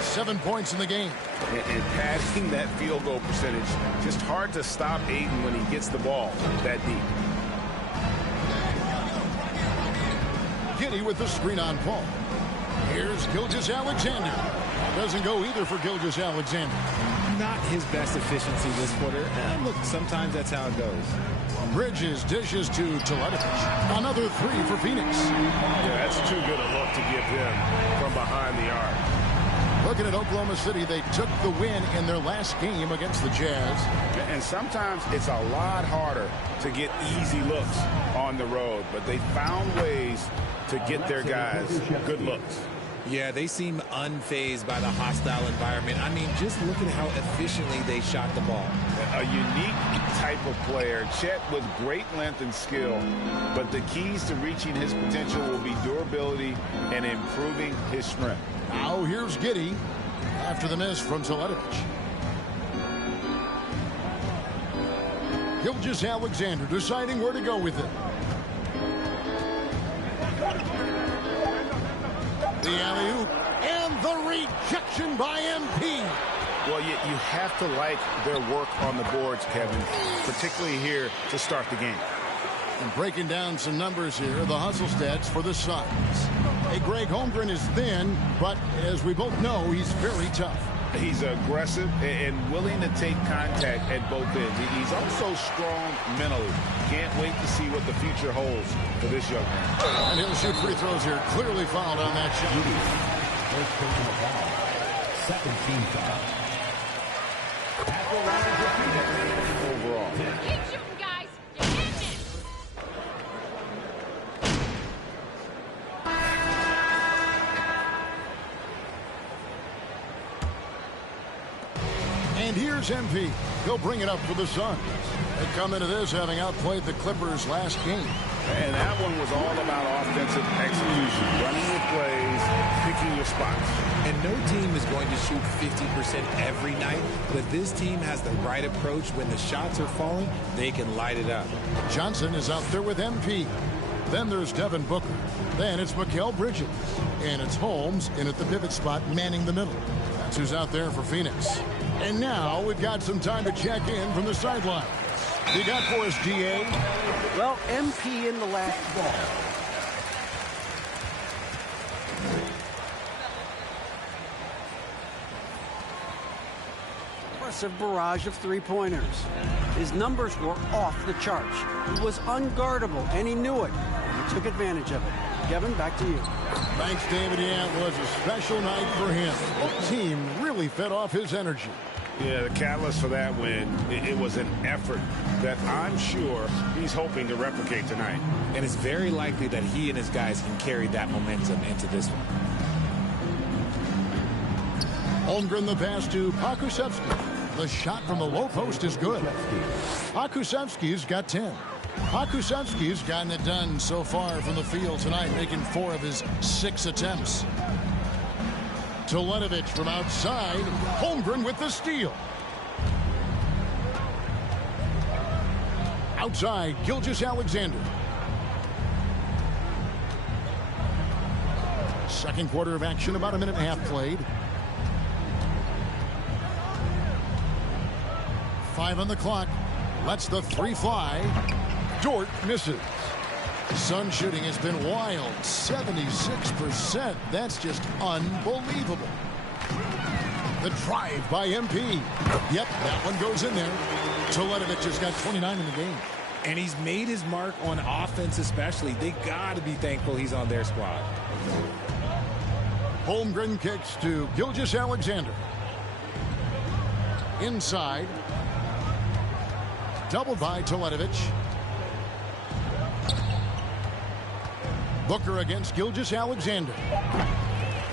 7 points in the game. And passing that field goal percentage, just hard to stop Ayton when he gets the ball that deep. Giddey with the screen on Paul. Here's Gilgeous-Alexander. Doesn't go either for Gilgeous-Alexander. Not his best efficiency this quarter. Look, sometimes that's how it goes. Bridges dishes to Teletovic. Another 3 for Phoenix. Yeah, that's too good a look to give him from behind the arc. Looking at Oklahoma City, they took the win in their last game against the Jazz. And sometimes it's a lot harder to get easy looks on the road, but they found ways to get their guys good looks. Yeah, they seem unfazed by the hostile environment. I mean, just look at how efficiently they shot the ball. A unique type of player. Chet with great length and skill, but the keys to reaching his potential will be durability and improving his strength. Now here's Giddey after the miss from Teletovic. Gilgeous-Alexander deciding where to go with it. The alley-oop and the rejection by MP. Well, you have to like their work on the boards, Kevin, particularly here to start the game. And breaking down some numbers here, the hustle stats for the Suns. Hey, Greg, Holmgren is thin, but as we both know, he's very tough. He's aggressive and willing to take contact at both ends. He's also strong mentally. Can't wait to see what the future holds for this young man. And he'll shoot free throws here. Clearly fouled on that shot. First personal foul. Second team foul. At the line for Phoenix. Overall. Keep shooting, guys. You can't miss. And here's MP. He'll bring it up for the Suns. They come into this having outplayed the Clippers last game. And that one was all about offensive execution, running your plays, picking your spots. And no team is going to shoot 50% every night, but this team has the right approach. When the shots are falling, they can light it up. Johnson is out there with MP. Then there's Devin Booker. Then it's Mikal Bridges. And it's Holmes in at the pivot spot, manning the middle. That's who's out there for Phoenix. And now we've got some time to check in from the sideline. You got for us, DA? Well, MP in the last ball. Impressive barrage of three-pointers. His numbers were off the charts. He was unguardable, and he knew it. And he took advantage of it. Kevin, back to you. Thanks, David. Yeah, it was a special night for him. The team really fed off his energy. Yeah, the catalyst for that win, it was an effort that I'm sure he's hoping to replicate tonight. And it's very likely that he and his guys can carry that momentum into this one. Holmgren the pass to Pokusevski. The shot from the low post is good. Pokusevski's got 10. Pokusevski's gotten it done so far from the field tonight, making 4 of his 6 attempts. Teletovic from outside. Holmgren with the steal. Outside, Gilgeous-Alexander. Second quarter of action, about a minute and a half played. 5 on the clock. Lets the 3 fly. Dort misses. Sun shooting has been wild. 76%. That's just unbelievable. The drive by MP. Yep, that one goes in there. Teletovic has got 29 in the game. And he's made his mark on offense especially. They got to be thankful he's on their squad. Holmgren kicks to Gilgeous-Alexander. Inside. Doubled by Teletovic. Booker against Gilgeous-Alexander.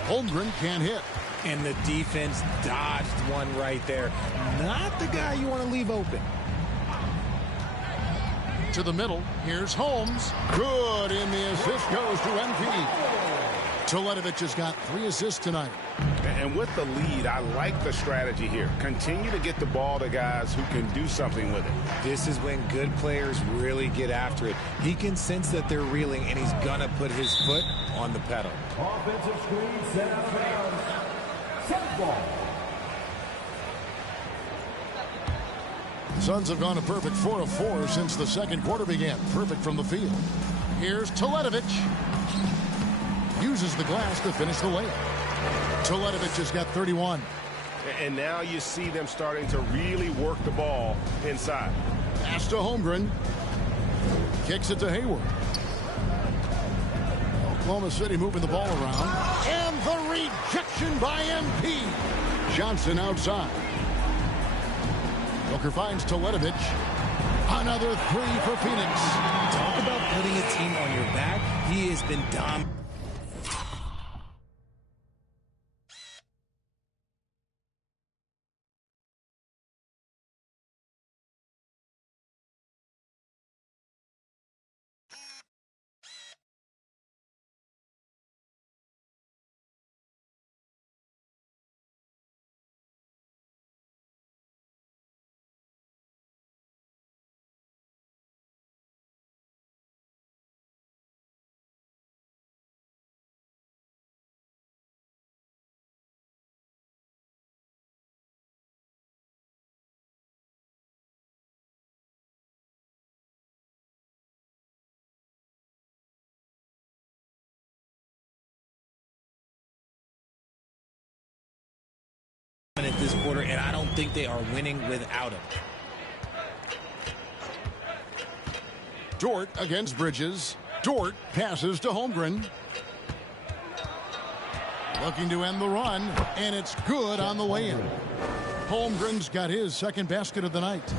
Holmgren can't hit. And the defense dodged one right there. Not the guy you want to leave open. To the middle. Here's Holmes. Good, and the assist goes to MP. Teletovic has got 3 assists tonight. And with the lead, I like the strategy here. Continue to get the ball to guys who can do something with it. This is when good players really get after it. He can sense that they're reeling, and he's going to put his foot on the pedal. Offensive screen set out of bounds. Set ball. The Suns have gone a perfect 4 of 4 since the second quarter began. Perfect from the field. Here's Teletovic. Uses the glass to finish the layup. Teletovic has got 31. And now you see them starting to really work the ball inside. Pass to Holmgren. Kicks it to Hayward. Oklahoma City moving the ball around. And the rejection by MP. Johnson outside. Booker finds Teletovic. Another 3 for Phoenix. Talk about putting a team on your back. He has been dominant. quarter, and I don't think they are winning without him. Dort against Bridges. Dort passes to Holmgren. Looking to end the run, and it's good on the way in. Holmgren's got his second basket of the night.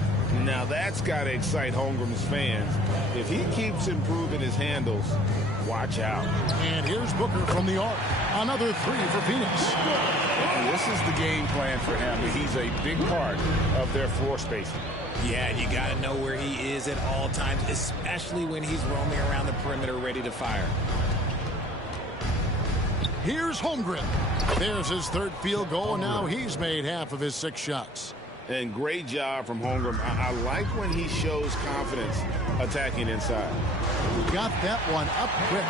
Now that's got to excite Holmgren's fans. If he keeps improving his handles, watch out. And here's Booker from the arc. Another three for Phoenix. This is the game plan for him. He's a big part of their floor spacing. Yeah, and you got to know where he is at all times, especially when he's roaming around the perimeter ready to fire. Here's Holmgren. There's his third field goal, and now he's made half of his 6 shots. And great job from Holmgren. I like when he shows confidence attacking inside. Got that one up quick.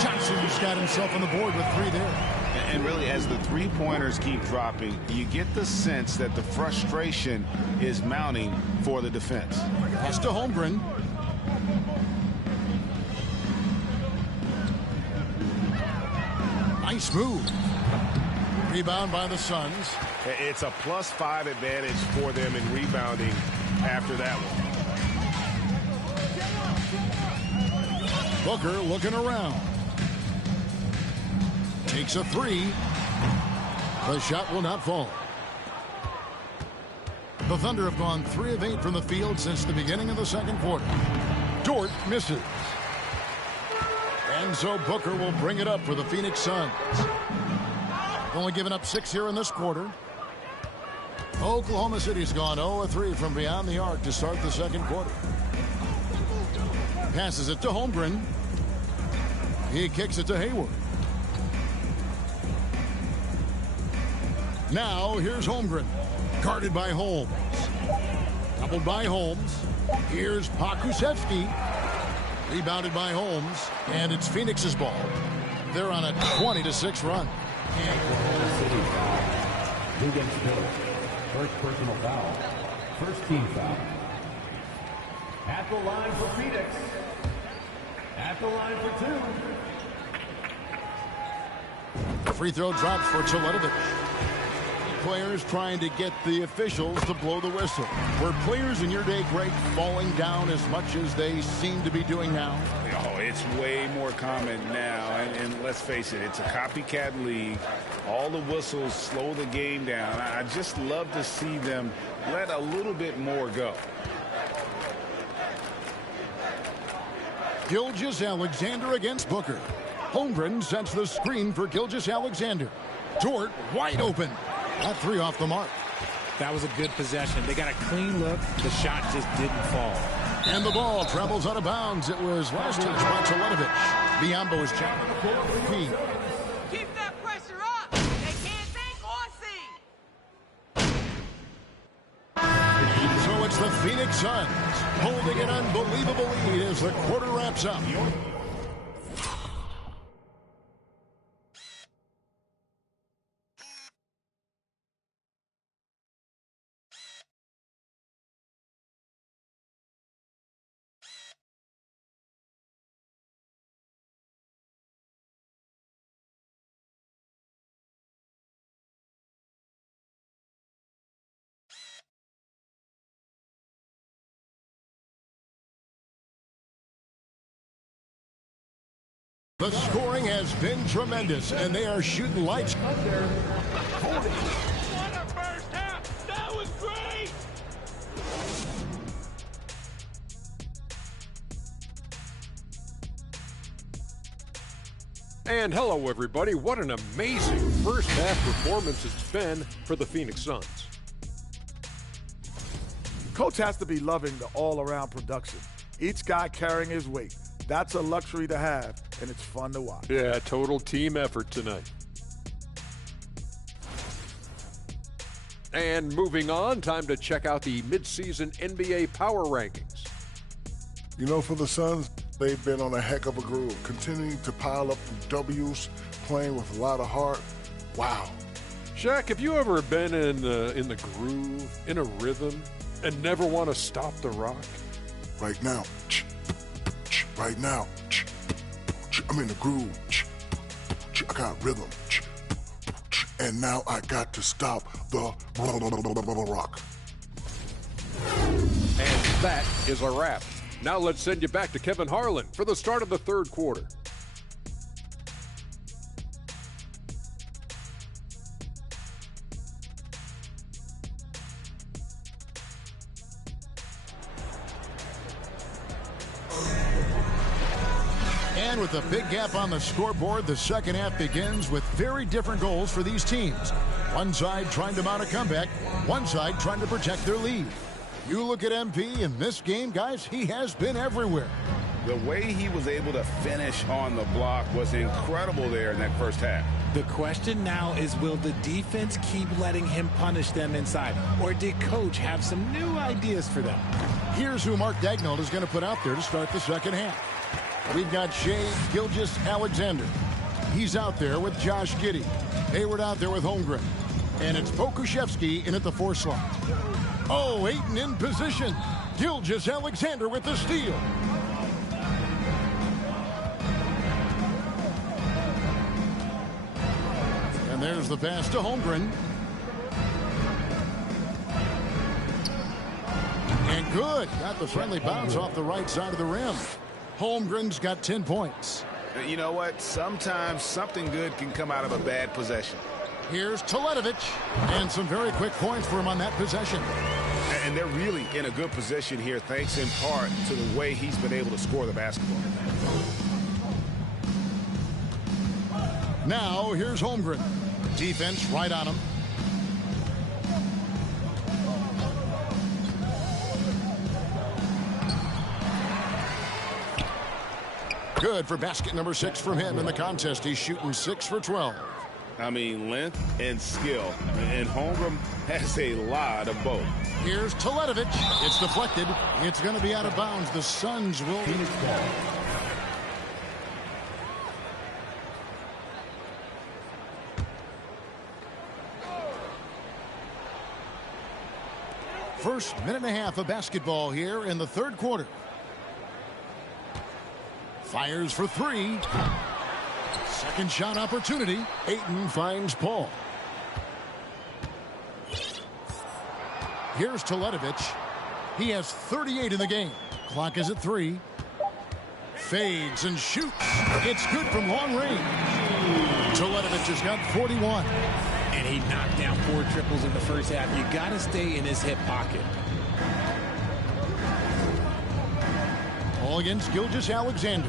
Johnson's got himself on the board with 3 there. And really, as the three-pointers keep dropping, you get the sense that the frustration is mounting for the defense. Pass to Holmgren. Nice move. Rebound by the Suns. It's a +5 advantage for them in rebounding after that one. Booker looking around. Takes a 3. The shot will not fall. The Thunder have gone 3 of 8 from the field since the beginning of the second quarter. Dort misses. And so Booker will bring it up for the Phoenix Suns. Only given up 6 here in this quarter. Oklahoma City's gone 0-3 from beyond the arc to start the second quarter. Passes it to Holmgren. He kicks it to Hayward. Now here's Holmgren. Guarded by Holmes. Doubled by Holmes. Here's Pokusevski. Rebounded by Holmes. And it's Phoenix's ball. They're on a 20-6 run. Oklahoma City foul. Ruben Stiller. First personal foul. First team foul. At the line for Phoenix. At the line for 2. Free throw drops for Teletovic. Players trying to get the officials to blow the whistle. Were players in your day, Greg, falling down as much as they seem to be doing now? Oh, it's way more common now. And let's face it, it's a copycat league. All the whistles slow the game down. I just love to see them let a little bit more go. Gilgeous-Alexander against Booker. Holmgren sets the screen for Gilgeous-Alexander. Dort wide open. That 3 off the mark. That was a good possession. They got a clean look. The shot just didn't fall. And the ball travels out of bounds. It was last touch by Teletovic. Biombo is checking the floor for Key. Keep that pressure up. They can't think or see. So it's the Phoenix Suns holding an unbelievable lead as the quarter wraps up. The scoring has been tremendous, and they are shooting lights. What a first half! That was great! And hello, everybody. What an amazing first half performance it's been for the Phoenix Suns. Coach has to be loving the all-around production. Each guy carrying his weight. That's a luxury to have, and it's fun to watch. Yeah, total team effort tonight. And moving on, time to check out the midseason NBA Power Rankings. You know, for the Suns, they've been on a heck of a groove, continuing to pile up W's, playing with a lot of heart. Wow. Shaq, have you ever been in the groove, in a rhythm, and never want to stop the rock? Right now. Right now, I'm in the groove. I got rhythm. and now I got to stop the rock. And that is a wrap. Now let's send you back to Kevin Harlan for the start of the third quarter. And with a big gap on the scoreboard, the second half begins with very different goals for these teams. One side trying to mount a comeback, one side trying to protect their lead. You look at MP in this game, guys, he has been everywhere. The way he was able to finish on the block was incredible there in that first half. The question now is, will the defense keep letting him punish them inside? Or did Coach have some new ideas for them? Here's who Mark Daigneault is going to put out there to start the second half. We've got Shai Gilgeous-Alexander. He's out there with Josh Giddey. Hayward out there with Holmgren. And it's Pokusevski in at the 4 slot. Oh, Ayton in position. Gilgeous-Alexander with the steal. And there's the pass to Holmgren. And good. Got the friendly bounce off the right side of the rim. Holmgren's got 10 points. You know what? Sometimes something good can come out of a bad possession. Here's Teletovic. And some very quick points for him on that possession. And they're really in a good position here, thanks in part to the way he's been able to score the basketball. Now, here's Holmgren. Defense right on him. Good for basket number 6 from him in the contest. He's shooting 6 for 12. I mean, length and skill. And Holmgren has a lot of both. Here's Teletovic. It's deflected. It's going to be out of bounds. The Suns will Phoenix ball. First minute and a half of basketball here in the third quarter. Fires for 3. Second shot opportunity. Ayton finds Paul. Here's Teletovic. He has 38 in the game. Clock is at 3. Fades and shoots. It's good from long range. Teletovic has got 41. And he knocked down 4 triples in the first half. You got to stay in his hip pocket. All against Gilgeous-Alexander.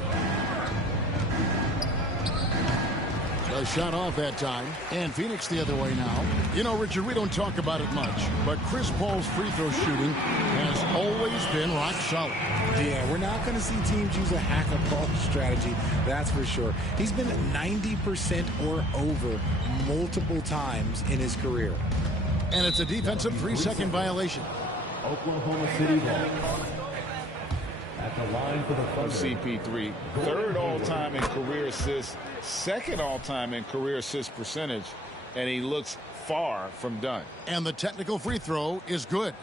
A shot off that time. And Phoenix the other way now. You know, Richard, we don't talk about it much, but Chris Paul's free throw shooting has always been rock solid. Yeah, we're not going to see teams use a hack-a-ball strategy, that's for sure. He's been 90% or over multiple times in his career. And it's a defensive 3-second violation. Oklahoma City ball. At the line for the CP3, 3rd all-time in career assists, 2nd all-time in career assist percentage, and he looks far from done. And the technical free throw is good.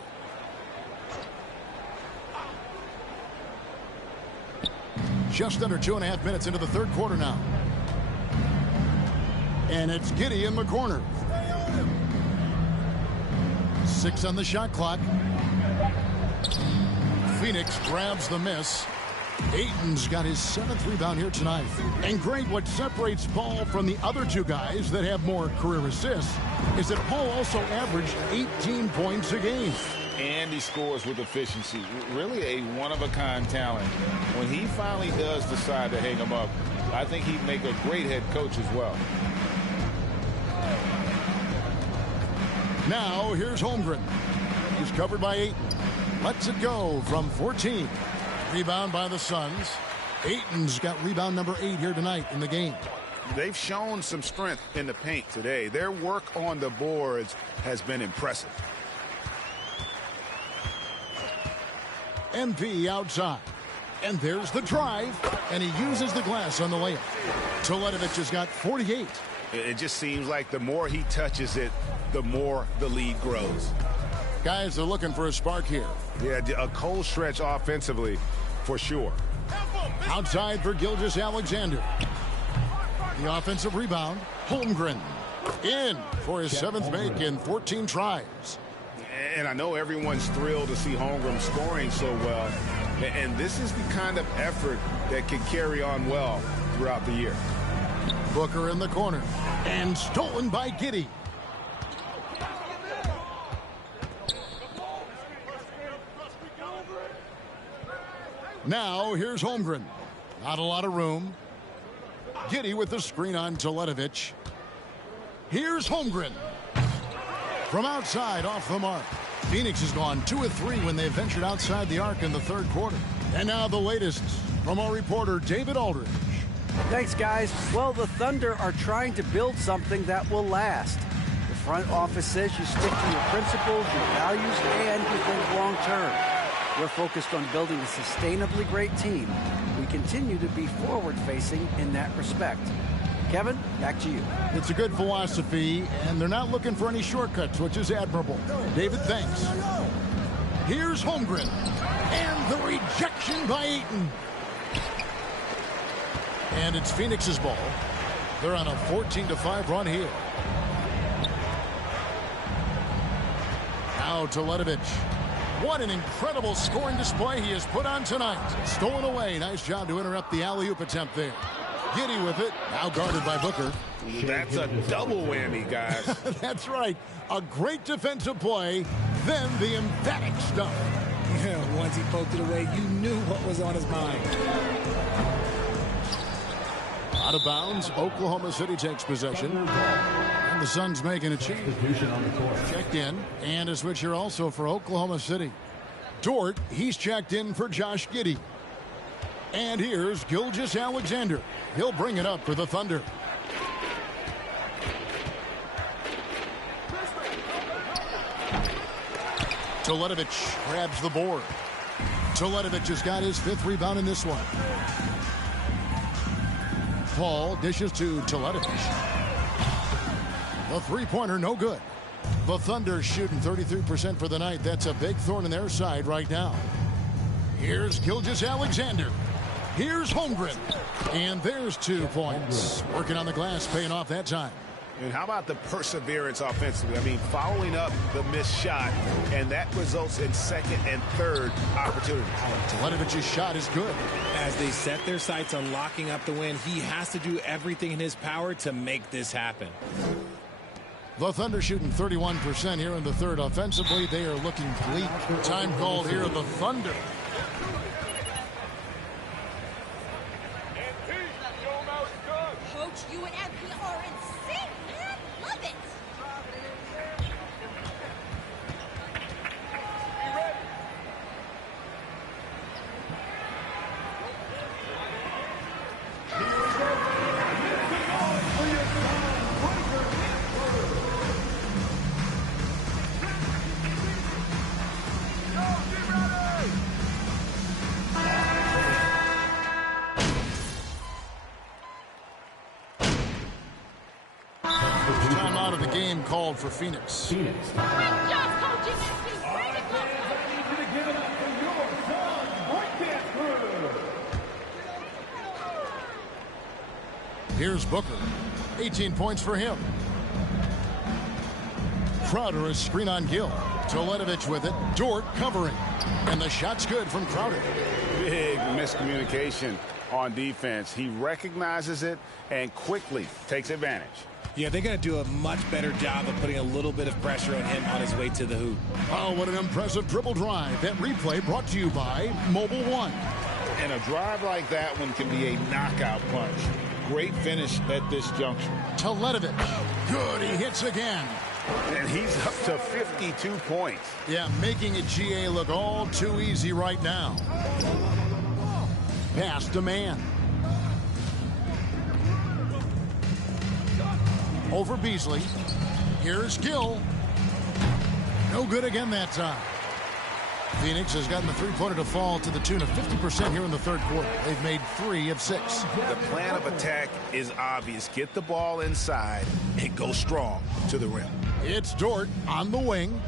Just under 2.5 minutes into the third quarter now. And it's Giddey in the corner. 6 on the shot clock. Phoenix grabs the miss. Ayton's got his 7th rebound here tonight. And great, what separates Paul from the other 2 guys that have more career assists is that Paul also averaged 18 points a game. And he scores with efficiency. Really a one-of-a-kind talent. When he finally does decide to hang him up, I think he'd make a great head coach as well. Now, here's Holmgren. He's covered by Ayton. Lets it go from 14. Rebound by the Suns. Ayton's got rebound number 8 here tonight in the game. They've shown some strength in the paint today. Their work on the boards has been impressive. MP outside. And there's the drive. And he uses the glass on the layup. Teletovic has got 48. It just seems like the more he touches it, the more the lead grows. Guys are looking for a spark here. Yeah, a cold stretch offensively, for sure. Outside for Gilgeous-Alexander. The offensive rebound, Holmgren. In for his 7th make in 14 tries. And I know everyone's thrilled to see Holmgren scoring so well. And this is the kind of effort that can carry on well throughout the year. Booker in the corner. And stolen by Giddey. Now here's Holmgren. Not a lot of room. Giddey with the screen on Teletovic. Here's Holmgren. From outside, off the mark. Phoenix has gone 2 of 3 when they ventured outside the arc in the 3rd quarter. And now the latest from our reporter, David Aldridge. Thanks, guys. Well, the Thunder are trying to build something that will last. The front office says you stick to your principles, your values, and you think long term. We're focused on building a sustainably great team. We continue to be forward-facing in that respect. Kevin, back to you. It's a good philosophy, and they're not looking for any shortcuts, which is admirable. David, thanks. Here's Holmgren. And the rejection by Ayton. And it's Phoenix's ball. They're on a 14-5 run here. Now Teletovic. What an incredible scoring display he has put on tonight. Stolen away. Nice job to interrupt the alley-oop attempt there. Giddey with it. Now guarded by Booker. That's a double whammy, guys. That's right. A great defensive play, then the emphatic stuff. Yeah, once he poked it away, you knew what was on his mind. Out of bounds, Oklahoma City takes possession. And the Suns making a change. Checked in. And a switch here also for Oklahoma City. Dort, he's checked in for Josh Giddey. And here's Gilgeous-Alexander. He'll bring it up for the Thunder. Teletovic grabs the board. Teletovic has got his 5th rebound in this one. Paul dishes to Teletovic. The three-pointer, no good. The Thunder shooting 33% for the night. That's a big thorn in their side right now. Here's Gilgeous-Alexander. Here's Holmgren. And there's 2 points. Working on the glass, paying off that time. And how about the perseverance offensively? I mean, following up the missed shot, and that results in 2nd and 3rd opportunities. Teletovic's shot is good. As they set their sights on locking up the win, he has to do everything in his power to make this happen. The Thunder shooting 31% here in the 3rd. Offensively, they are looking bleak. Time called here, the Thunder. Coach, you and MP are insane, man. Love it. Time out of the game called for Phoenix. Great job, coaching MP. Way to go. Here's Booker. 18 points for him. Crowder is screen on Gill. Teletovic with it. Dort covering. And the shot's good from Crowder. Big miscommunication on defense. He recognizes it and quickly takes advantage. Yeah, they're going to do a much better job of putting a little bit of pressure on him on his way to the hoop. Oh, what an impressive dribble drive. That replay brought to you by Mobile One. And a drive like that one can be a knockout punch. Great finish at this juncture. Teletovic. Good, he hits again. And he's up to 52 points. Yeah, making a GA look all too easy right now. Pass to man. Over Beasley. Here's Gill. No good again that time. Phoenix has gotten the three-pointer to fall to the tune of 50% here in the 3rd quarter. They've made 3 of 6. The plan of attack is obvious. Get the ball inside and go strong to the rim. It's Dort on the wing.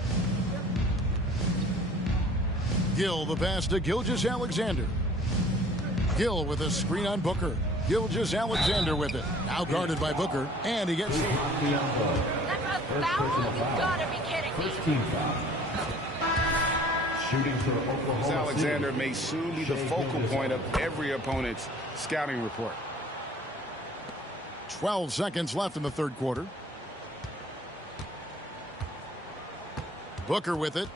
Gill the pass to Gilgeous-Alexander. Gill with a screen on Booker. Gilgeous-Alexander with it. Now guarded by Booker. And he gets... That's a foul? You gotta be kidding me. First team foul. Shooting for Oklahoma Alexander City. may soon be the focal point of every opponent's scouting report. 12 seconds left in the third quarter. Booker with it.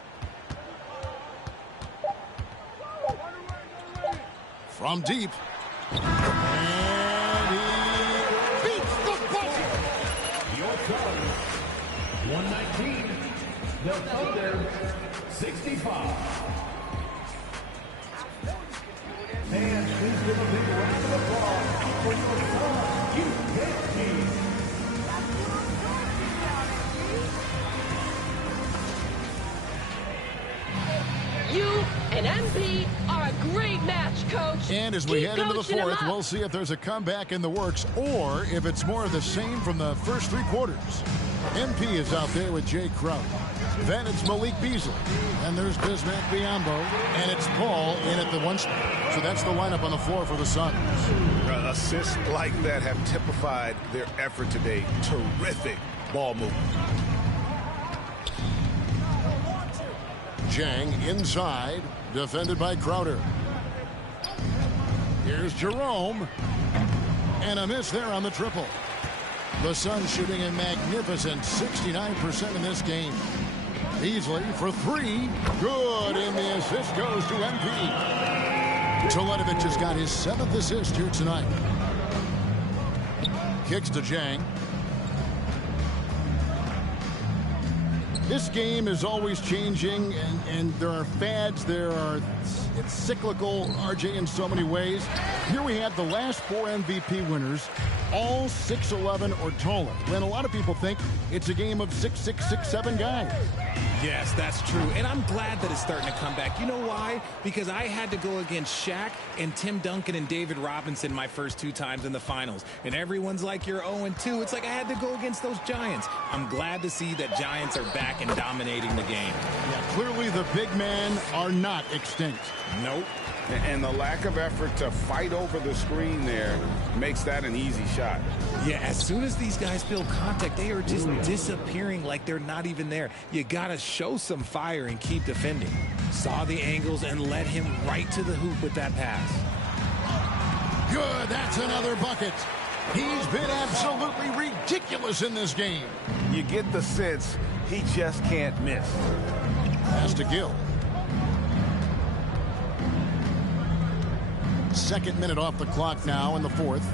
From deep. And he beats the buzzer. Your colors, 119. The Thunder, 65. And please give a big round of applause for your summer UK team. You and MP are a great match, Coach. And as we Keep head into the coaching 'em fourth, up. we'll see if there's a comeback in the works or if it's more of the same from the first three quarters. MP is out there with Jay Crowder. Then it's Malik Beasley. And there's Bismack Biyombo. And it's Paul in at the one spot. So that's the lineup on the floor for the Suns. Assists like that have typified their effort today. Terrific ball movement. Jang inside, defended by Crowder. Here's Jerome. And a miss there on the triple. The Suns shooting a magnificent 69% in this game. Beasley for three. Good, and the assist goes to MP. Teletovic has got his 7th assist here tonight. Kicks to Jang. This game is always changing, and there are fads. It's cyclical, RJ, in so many ways. Here we have the last 4 MVP winners, all 6'11" or taller. When a lot of people think it's a game of 6'6", 6'7" guys. Yes, that's true. And I'm glad that it's starting to come back. You know why? Because I had to go against Shaq and Tim Duncan and David Robinson my first 2 times in the finals. And everyone's like, you're 0-2. It's like I had to go against those Giants. I'm glad to see that Giants are back and dominating the game. Yeah, clearly the big men are not extinct. Nope. And the lack of effort to fight over the screen there makes that an easy shot. Yeah, as soon as these guys feel contact, they are just disappearing like they're not even there. You got to show some fire and keep defending. Saw the angles and led him right to the hoop with that pass. Good, that's another bucket. He's been absolutely ridiculous in this game. You get the sense he just can't miss. Pass to Gill. 2nd minute off the clock now in the 4th.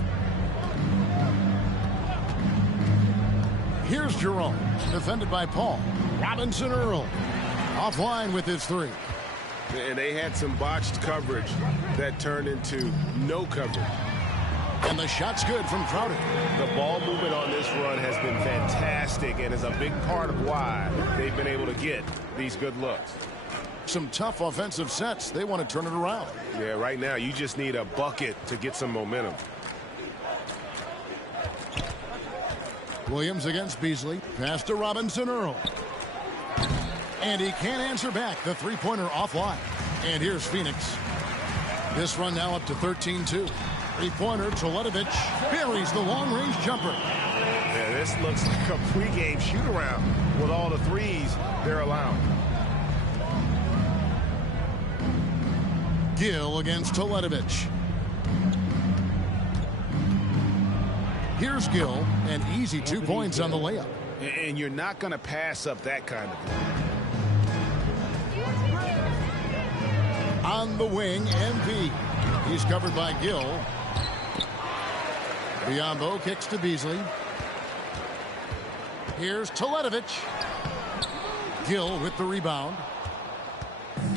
Here's Jerome, defended by Paul. Robinson Earl, offline with his 3. And they had some botched coverage that turned into no coverage. And the shot's good from Crowder. The ball movement on this run has been fantastic and is a big part of why they've been able to get these good looks. Some tough offensive sets. They want to turn it around. Yeah, right now you just need a bucket to get some momentum. Williams against Beasley. Pass to Robinson Earl. And he can't answer back. The 3-pointer offline. And here's Phoenix. This run now up to 13-2. 3-pointer, Teletovic buries the long-range jumper. Yeah, this looks like a pregame shoot-around with all the threes they're allowing. Gill against Teletovic. Here's Gill, an easy 2 points on the layup. And you're not going to pass up that kind of thing. On the wing, MP. He's covered by Gill. Biyombo kicks to Beasley. Here's Teletovic. Gill with the rebound.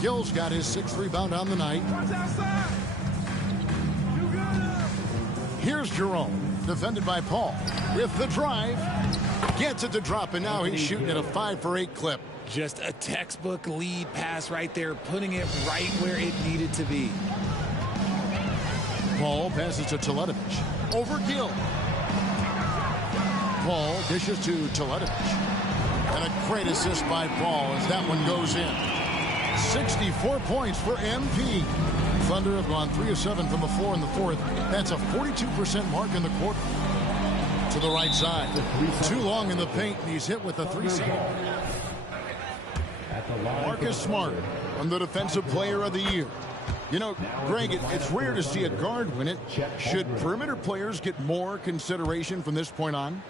Gill's got his 6th rebound on the night. Here's Jerome, defended by Paul. With the drive, gets it to drop, and now he's shooting at a 5-for-8 clip. Just a textbook lead pass right there, putting it right where it needed to be. Paul passes to Teletovic. Over Gill. Paul dishes to Teletovic. And a great assist by Paul as that one goes in. 64 points for MP. Thunder have gone 3 of 7 from the floor in the fourth. That's a 42% mark in the quarter. To the right side. Too long in the paint, and he's hit with a 3-second. Marcus Smart won the Defensive Player of the Year. You know, Greg, it's rare to see a guard win it. Should perimeter players get more consideration from this point on?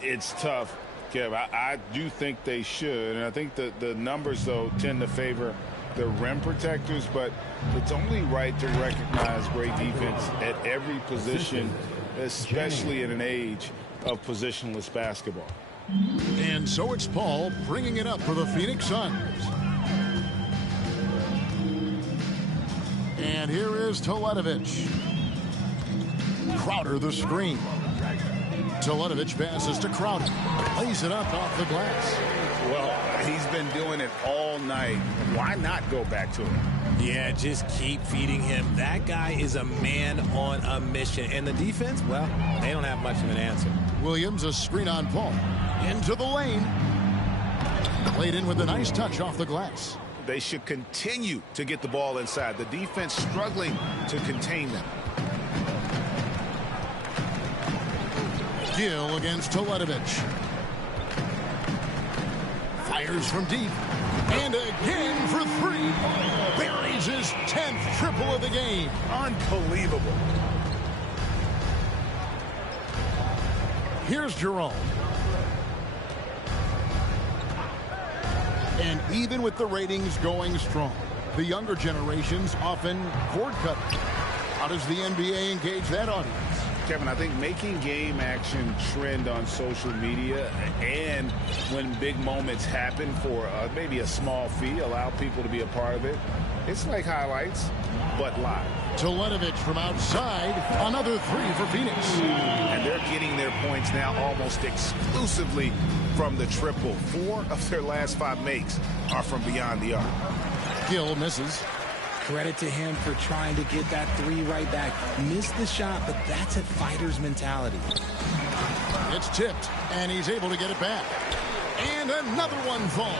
It's tough, Kev. I do think they should. And I think the numbers, though, tend to favor the rim protectors. But it's only right to recognize great defense at every position, especially in an age of positionless basketball. And so it's Paul bringing it up for the Phoenix Suns. And here is Teletovic. Crowder the screen. Teletovic passes to Crowder. Lays it up off the glass. Well, he's been doing it all night. Why not go back to him? Yeah, just keep feeding him. That guy is a man on a mission. And the defense, well, they don't have much of an answer. Williams, a screen on Paul. Into the lane. Played in with a nice touch off the glass. They should continue to get the ball inside. The defense struggling to contain them. Gill against Teletovic. Fires from deep. And again for 3. Buries his 10th triple of the game. Unbelievable. Here's Jerome. And even with the ratings going strong, the younger generations often cord cut. How does the NBA engage that audience? Kevin, I think making game action trend on social media and when big moments happen for maybe a small fee, allow people to be a part of it. It's like highlights, but live. Teletovic from outside, another 3 for Phoenix. And they're getting their points now almost exclusively from the triple. 4 of their last 5 makes are from beyond the arc. Gill misses. Credit to him for trying to get that 3 right back. Missed the shot, but that's a fighter's mentality. It's tipped, and he's able to get it back. And another one falls.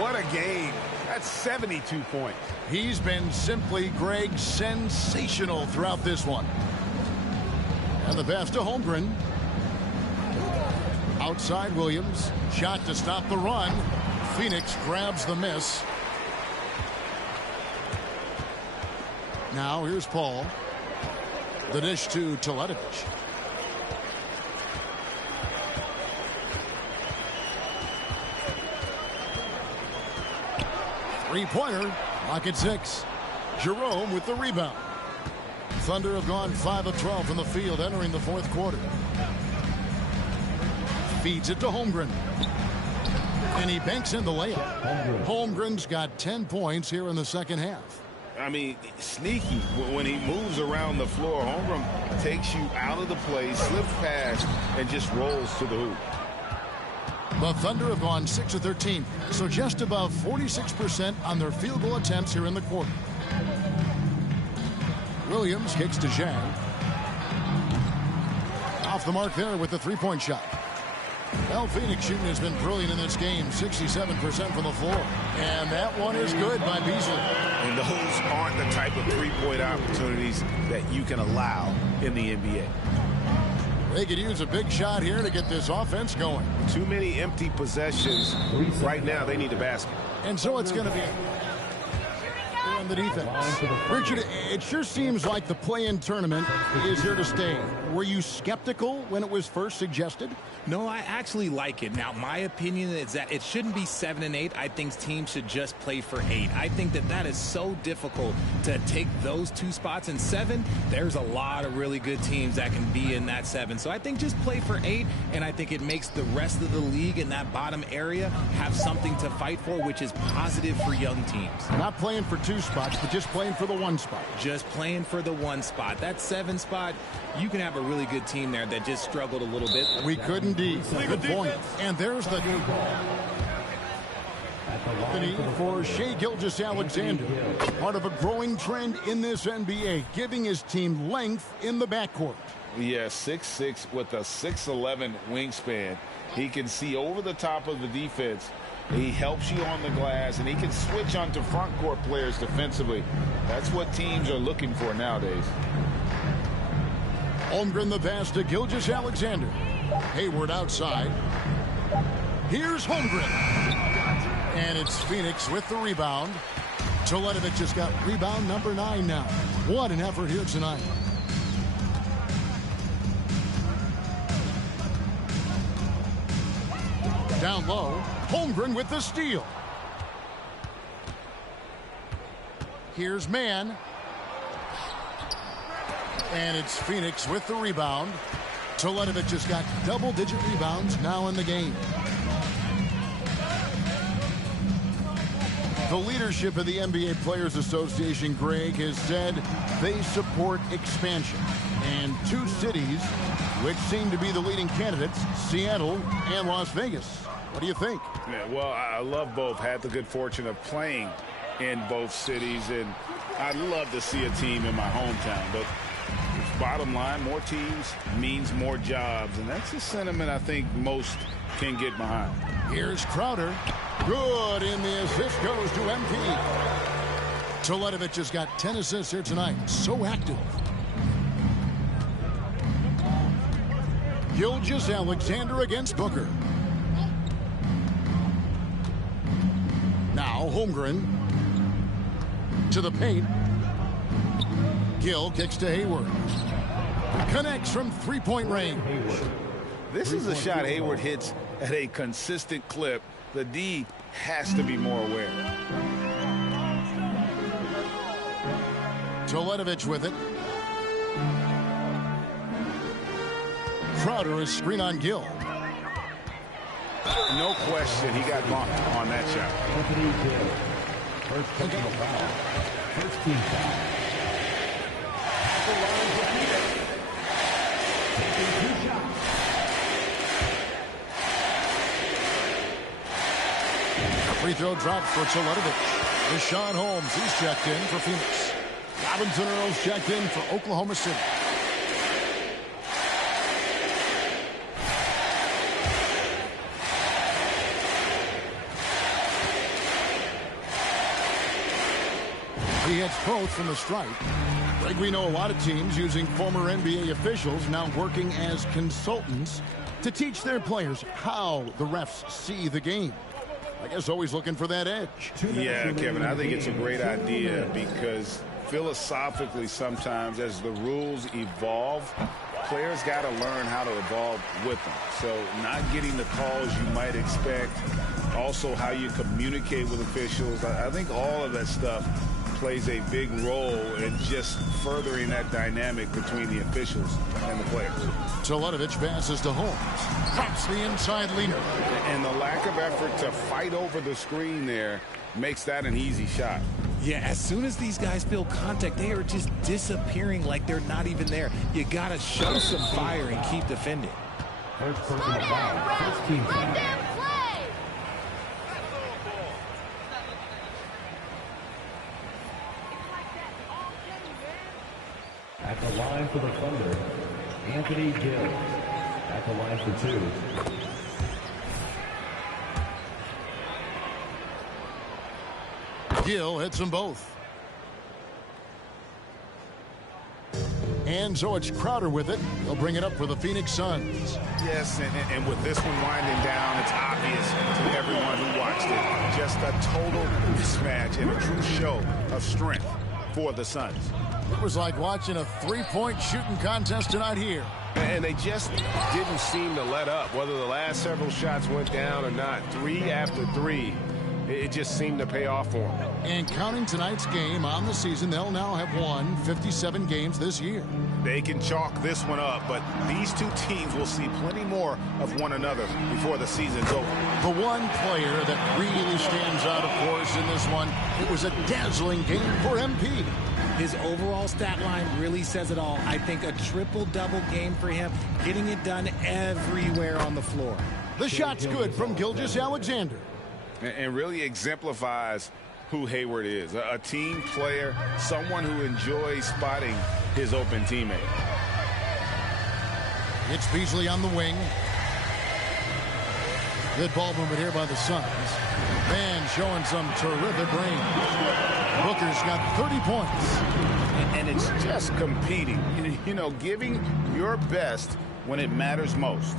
What a game. That's 72 points. He's been simply, Greg, sensational throughout this one. And the pass to Holmgren. Outside Williams. Shot to stop the run. Phoenix grabs the miss. Now here's Paul. The dish to Teletovic. Three-pointer. Lock at 6. Jerome with the rebound. Thunder have gone 5 of 12 from the field entering the fourth quarter. Feeds it to Holmgren. And he banks in the layup. Holmgren's got 10 points here in the second half. I mean, sneaky. When he moves around the floor, Holmgren takes you out of the play, slips past, and just rolls to the hoop. The Thunder have gone 6 of 13, so just above 46% on their field goal attempts here in the quarter. Williams kicks to Zhang. Off the mark there with the three-point shot. Well, Phoenix shooting has been brilliant in this game, 67% from the floor. And that one is good by Beasley. And those aren't the type of three-point opportunities that you can allow in the NBA. They could use a big shot here to get this offense going. Too many empty possessions. Right now, they need a basket. And so it's going to be on the defense. Richard, it sure seems like the play-in tournament is here to stay. Were you skeptical when it was first suggested? No, I actually like it. Now, my opinion is that it shouldn't be 7 and 8. I think teams should just play for 8. I think that is so difficult to take those 2 spots. In 7, there's a lot of really good teams that can be in that 7. So I think just play for 8, and I think it makes the rest of the league in that bottom area have something to fight for, which is positive for young teams. Not playing for 2 spots, but just playing for the 1 spot. Just playing for the 1 spot. That 7 spot, you can have a really good team there that just struggled a little bit. We could indeed. Good point. And there's the need for Shai Gilgeous-Alexander. Part of a growing trend in this NBA, giving his team length in the backcourt. Yeah, 6'6" with a 6'11" wingspan. He can see over the top of the defense He helps you on the glass, and he can switch onto front court players defensively. That's what teams are looking for nowadays. Holmgren the pass to Gilgeous-Alexander. Hayward outside. Here's Holmgren. And it's Phoenix with the rebound. Teletovic has got rebound number 9 now. What an effort here tonight. Down low, Holmgren with the steal. Here's Mann. And it's Phoenix with the rebound. Teletovic has got double-digit rebounds now in the game. The leadership of the NBA Players Association, Greg, has said they support expansion. And 2 cities which seem to be the leading candidates, Seattle and Las Vegas. What do you think? Yeah, well, I love both. Had the good fortune of playing in both cities, and I'd love to see a team in my hometown. But bottom line, more teams means more jobs, and that's the sentiment I think most can get behind. Here's Crowder. Good, and the assist goes to MP. Teletovic has got 10 assists here tonight. So active. Gilgeous-Alexander against Booker. Now Holmgren to the paint. Gill kicks to Hayward. Connects from three-point range. This is a shot Hayward hits at a consistent clip. The D has to be more aware. Teletovic with it. Crowder is screen on Gill. No question he got bumped on that shot. Anthony Gill. First personal foul. First team foul. Taking 2 shots. Free throw drops for Teletovic. Richaun Holmes, he's checked in for Phoenix. Robinson Earls checked in for Oklahoma City. He hits both from the stripe. Like we know a lot of teams using former NBA officials now working as consultants to teach their players how the refs see the game. I guess always looking for that edge. Yeah, Kevin, I think it's a great idea because philosophically sometimes as the rules evolve, players got to learn how to evolve with them. So not getting the calls you might expect, also how you communicate with officials. I think all of that stuff plays a big role in just furthering that dynamic between the officials and the players. Teletovic passes to Holmes. Drops the inside leaner. And the lack of effort to fight over the screen there makes that an easy shot. Yeah, as soon as these guys feel contact, they are just disappearing like they're not even there. You got to show some fire and keep defending. First personal foul. First team foul. At the line for the Thunder, Anthony Gill. At the line for 2. Gill hits them both. And so it's Crowder with it. They'll bring it up for the Phoenix Suns. Yes, and with this one winding down, it's obvious to everyone who watched it. Just a total mismatch and a true show of strength for the Suns. It was like watching a three-point shooting contest tonight here. And they just didn't seem to let up. Whether the last several shots went down or not, 3 after 3, it just seemed to pay off for them. And counting tonight's game on the season, they'll now have won 57 games this year. They can chalk this one up, but these two teams will see plenty more of one another before the season's over. The one player that really stands out, of course, in this one, it was a dazzling game for MP. His overall stat line really says it all. I think a triple-double game for him, getting it done everywhere on the floor. The shot's good from Gilgeous-Alexander. And really exemplifies who Hayward is. A team player, someone who enjoys spotting his open teammate. It's Beasley on the wing. Good ball movement here by the Suns. Van showing some terrific range. Booker's got 30 points. And it's just competing, you know, giving your best when it matters most.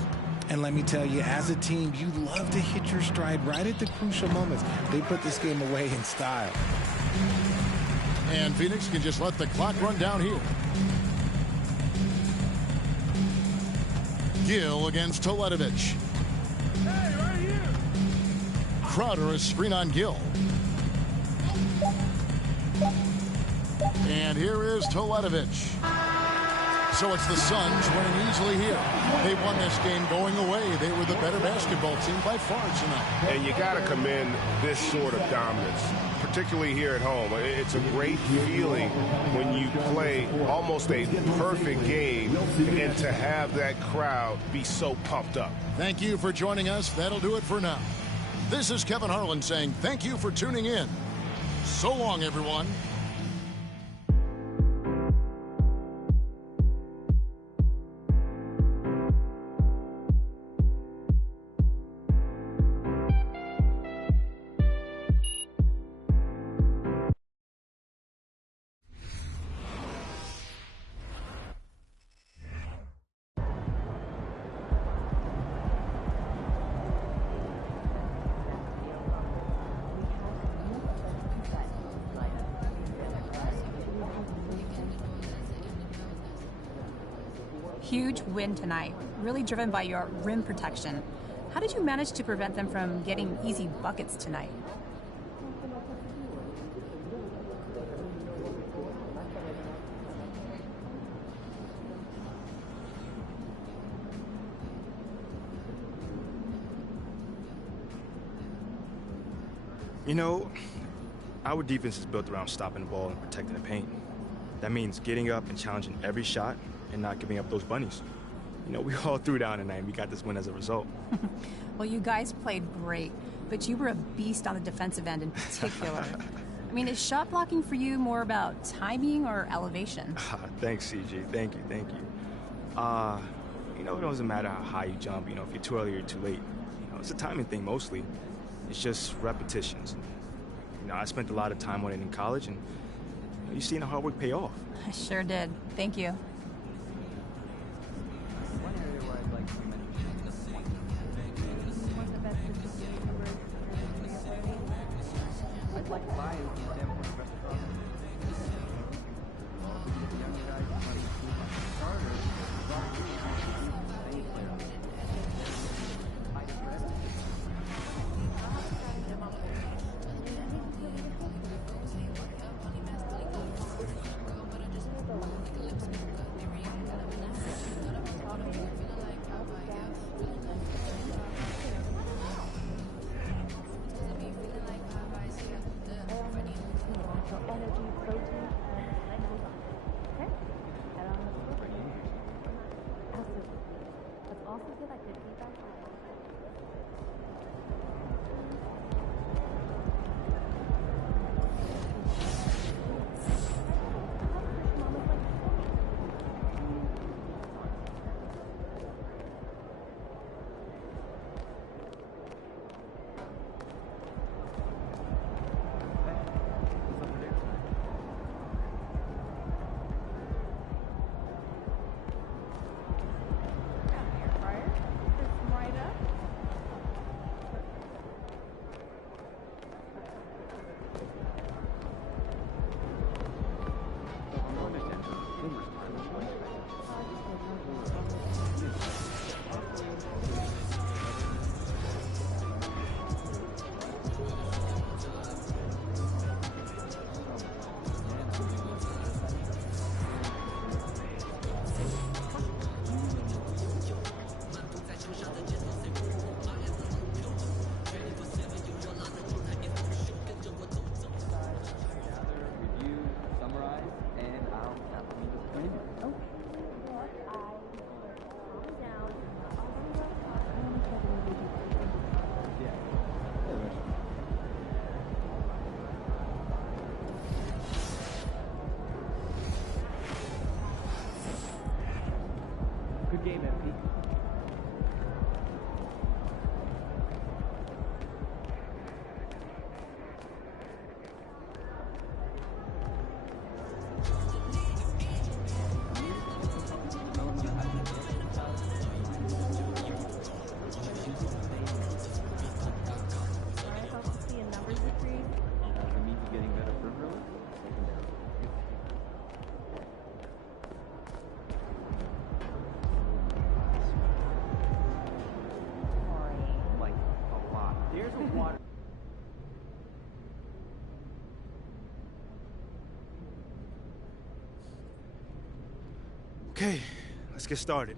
And let me tell you, as a team, you love to hit your stride right at the crucial moments. They put this game away in style. And Phoenix can just let the clock run down here. Gill against Teletovic. Hey, right here. Crowder, a screen on Gill. And here is Teletovic. So it's the Suns winning easily here. They won this game going away. They were the better basketball team by far tonight. And you got to commend this sort of dominance, particularly here at home. It's a great feeling when you play almost a perfect game and to have that crowd be so pumped up. Thank you for joining us. That'll do it for now. This is Kevin Harlan saying thank you for tuning in. So long, everyone. Huge win tonight, really driven by your rim protection. How did you manage to prevent them from getting easy buckets tonight? You know, our defense is built around stopping the ball and protecting the paint. That means getting up and challenging every shot and not giving up those bunnies. You know, we all threw down tonight and we got this win as a result. Well, you guys played great, but you were a beast on the defensive end in particular. I mean, is shot blocking for you more about timing or elevation? Thanks, CG. Thank you, thank you. You know, it doesn't matter how high you jump, you know, if you're too early or too late. You know, it's a timing thing mostly. It's just repetitions. You know, I spent a lot of time on it in college, and you know, you've seen the hard work pay off. I sure did. Thank you. Good game, MP. water. Okay, let's get started.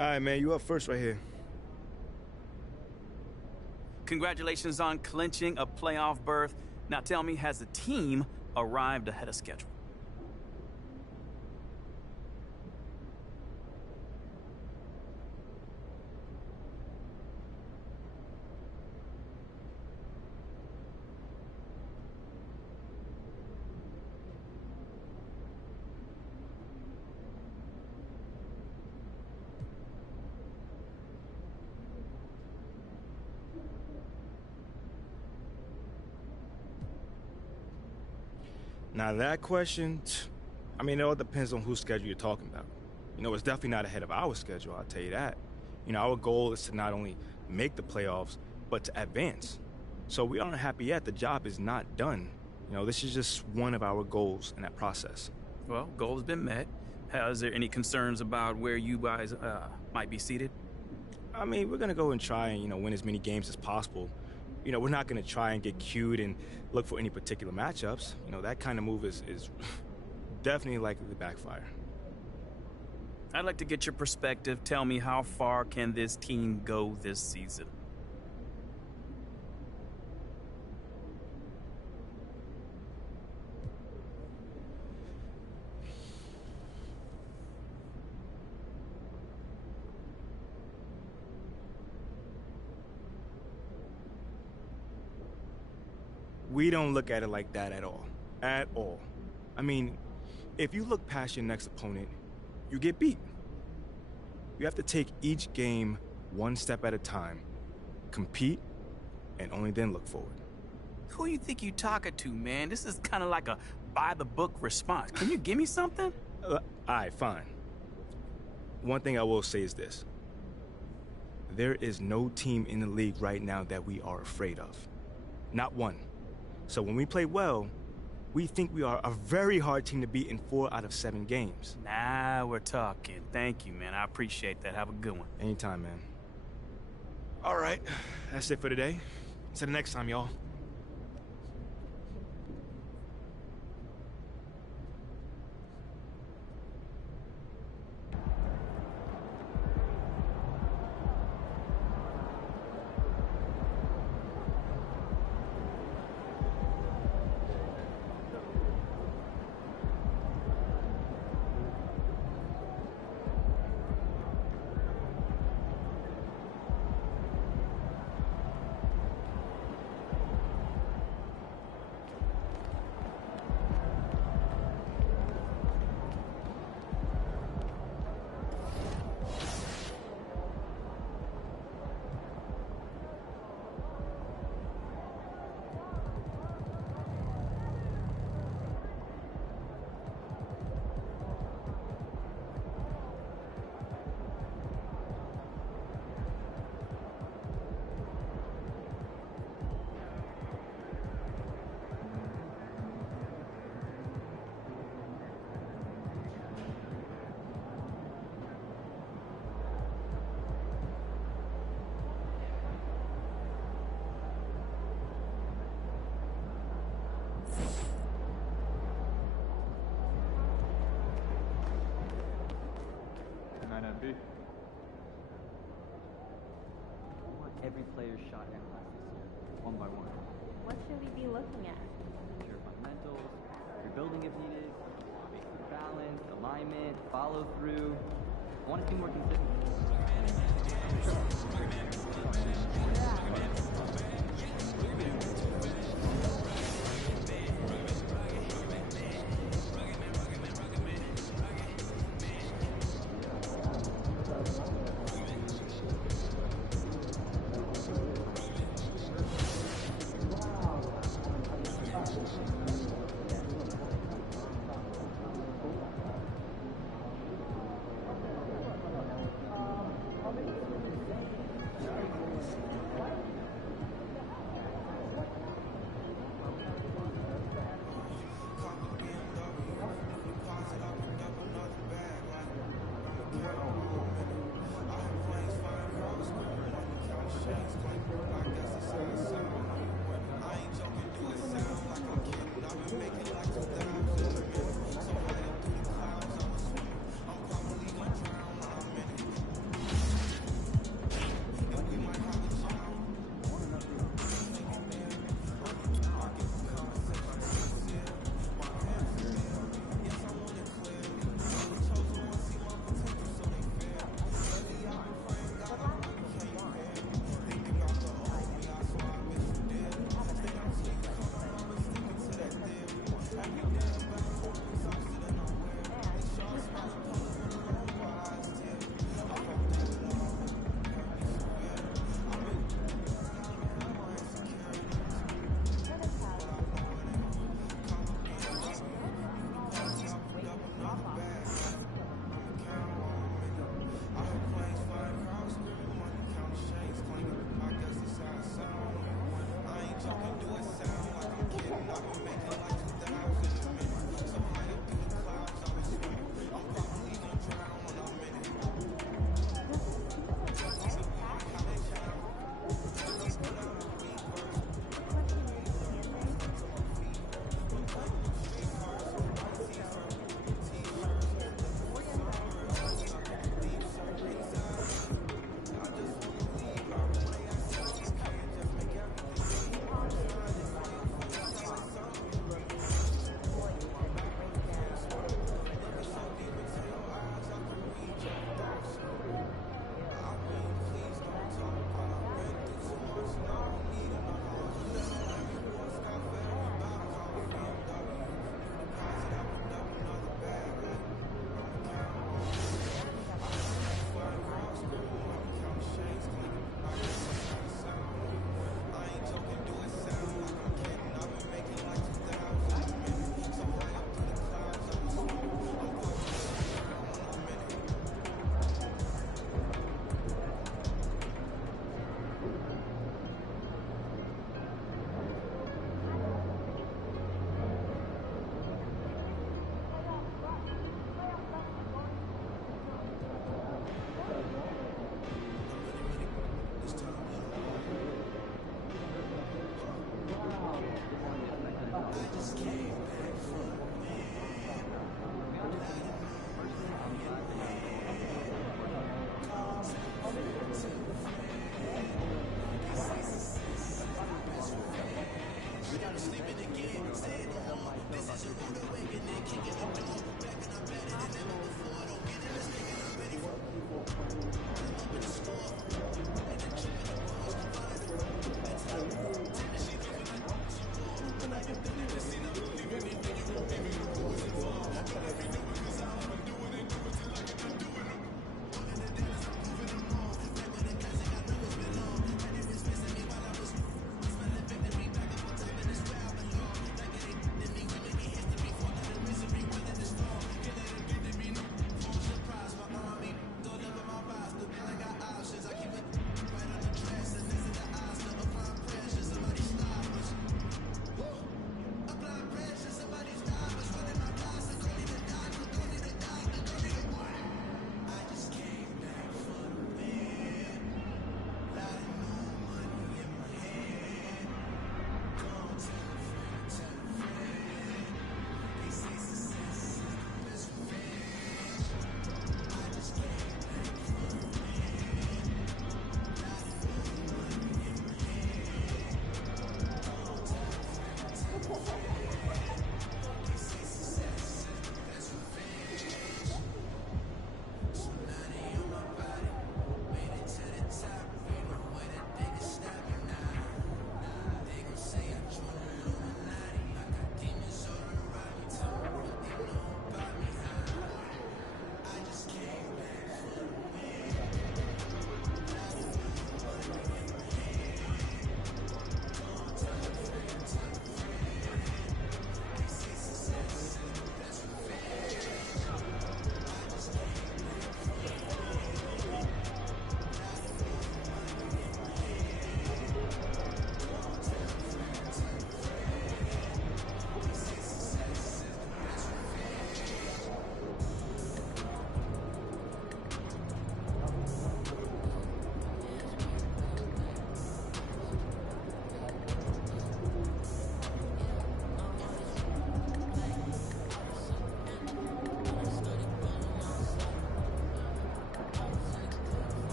All right, man, you up first right here. Congratulations on clinching a playoff berth. Now tell me, has the team arrived ahead of schedule? Now that question, I mean, it all depends on whose schedule you're talking about. You know, it's definitely not ahead of our schedule, I'll tell you that. You know, our goal is to not only make the playoffs, but to advance. So we aren't happy yet. The job is not done. You know, this is just one of our goals in that process. Well, goal has been met. Is there any concerns about where you guys might be seated? I mean, we're going to go and try and, you know, win as many games as possible. You know, we're not going to try and get cued and look for any particular matchups. You know, that kind of move is definitely likely to backfire. I'd like to get your perspective. Tell me, how far can this team go this season? We don't look at it like that at all. At all. I mean, if you look past your next opponent, you get beat. You have to take each game one step at a time, compete, and only then look forward. Who you think you talking to, man? This is kind of like a by-the-book response. Can you give me something? All right, fine. One thing I will say is this. There is no team in the league right now that we are afraid of. Not one. So when we play well, we think we are a very hard team to beat in 4 out of 7 games. Now we're talking. Thank you, man. I appreciate that. Have a good one. Anytime, man. All right, that's it for today. Until the next time, y'all. I want every player's shot analyzed this year, one by one. What should we be looking at? Your fundamentals, your building if needed, basic balance, alignment, follow through. I want to see more consistency.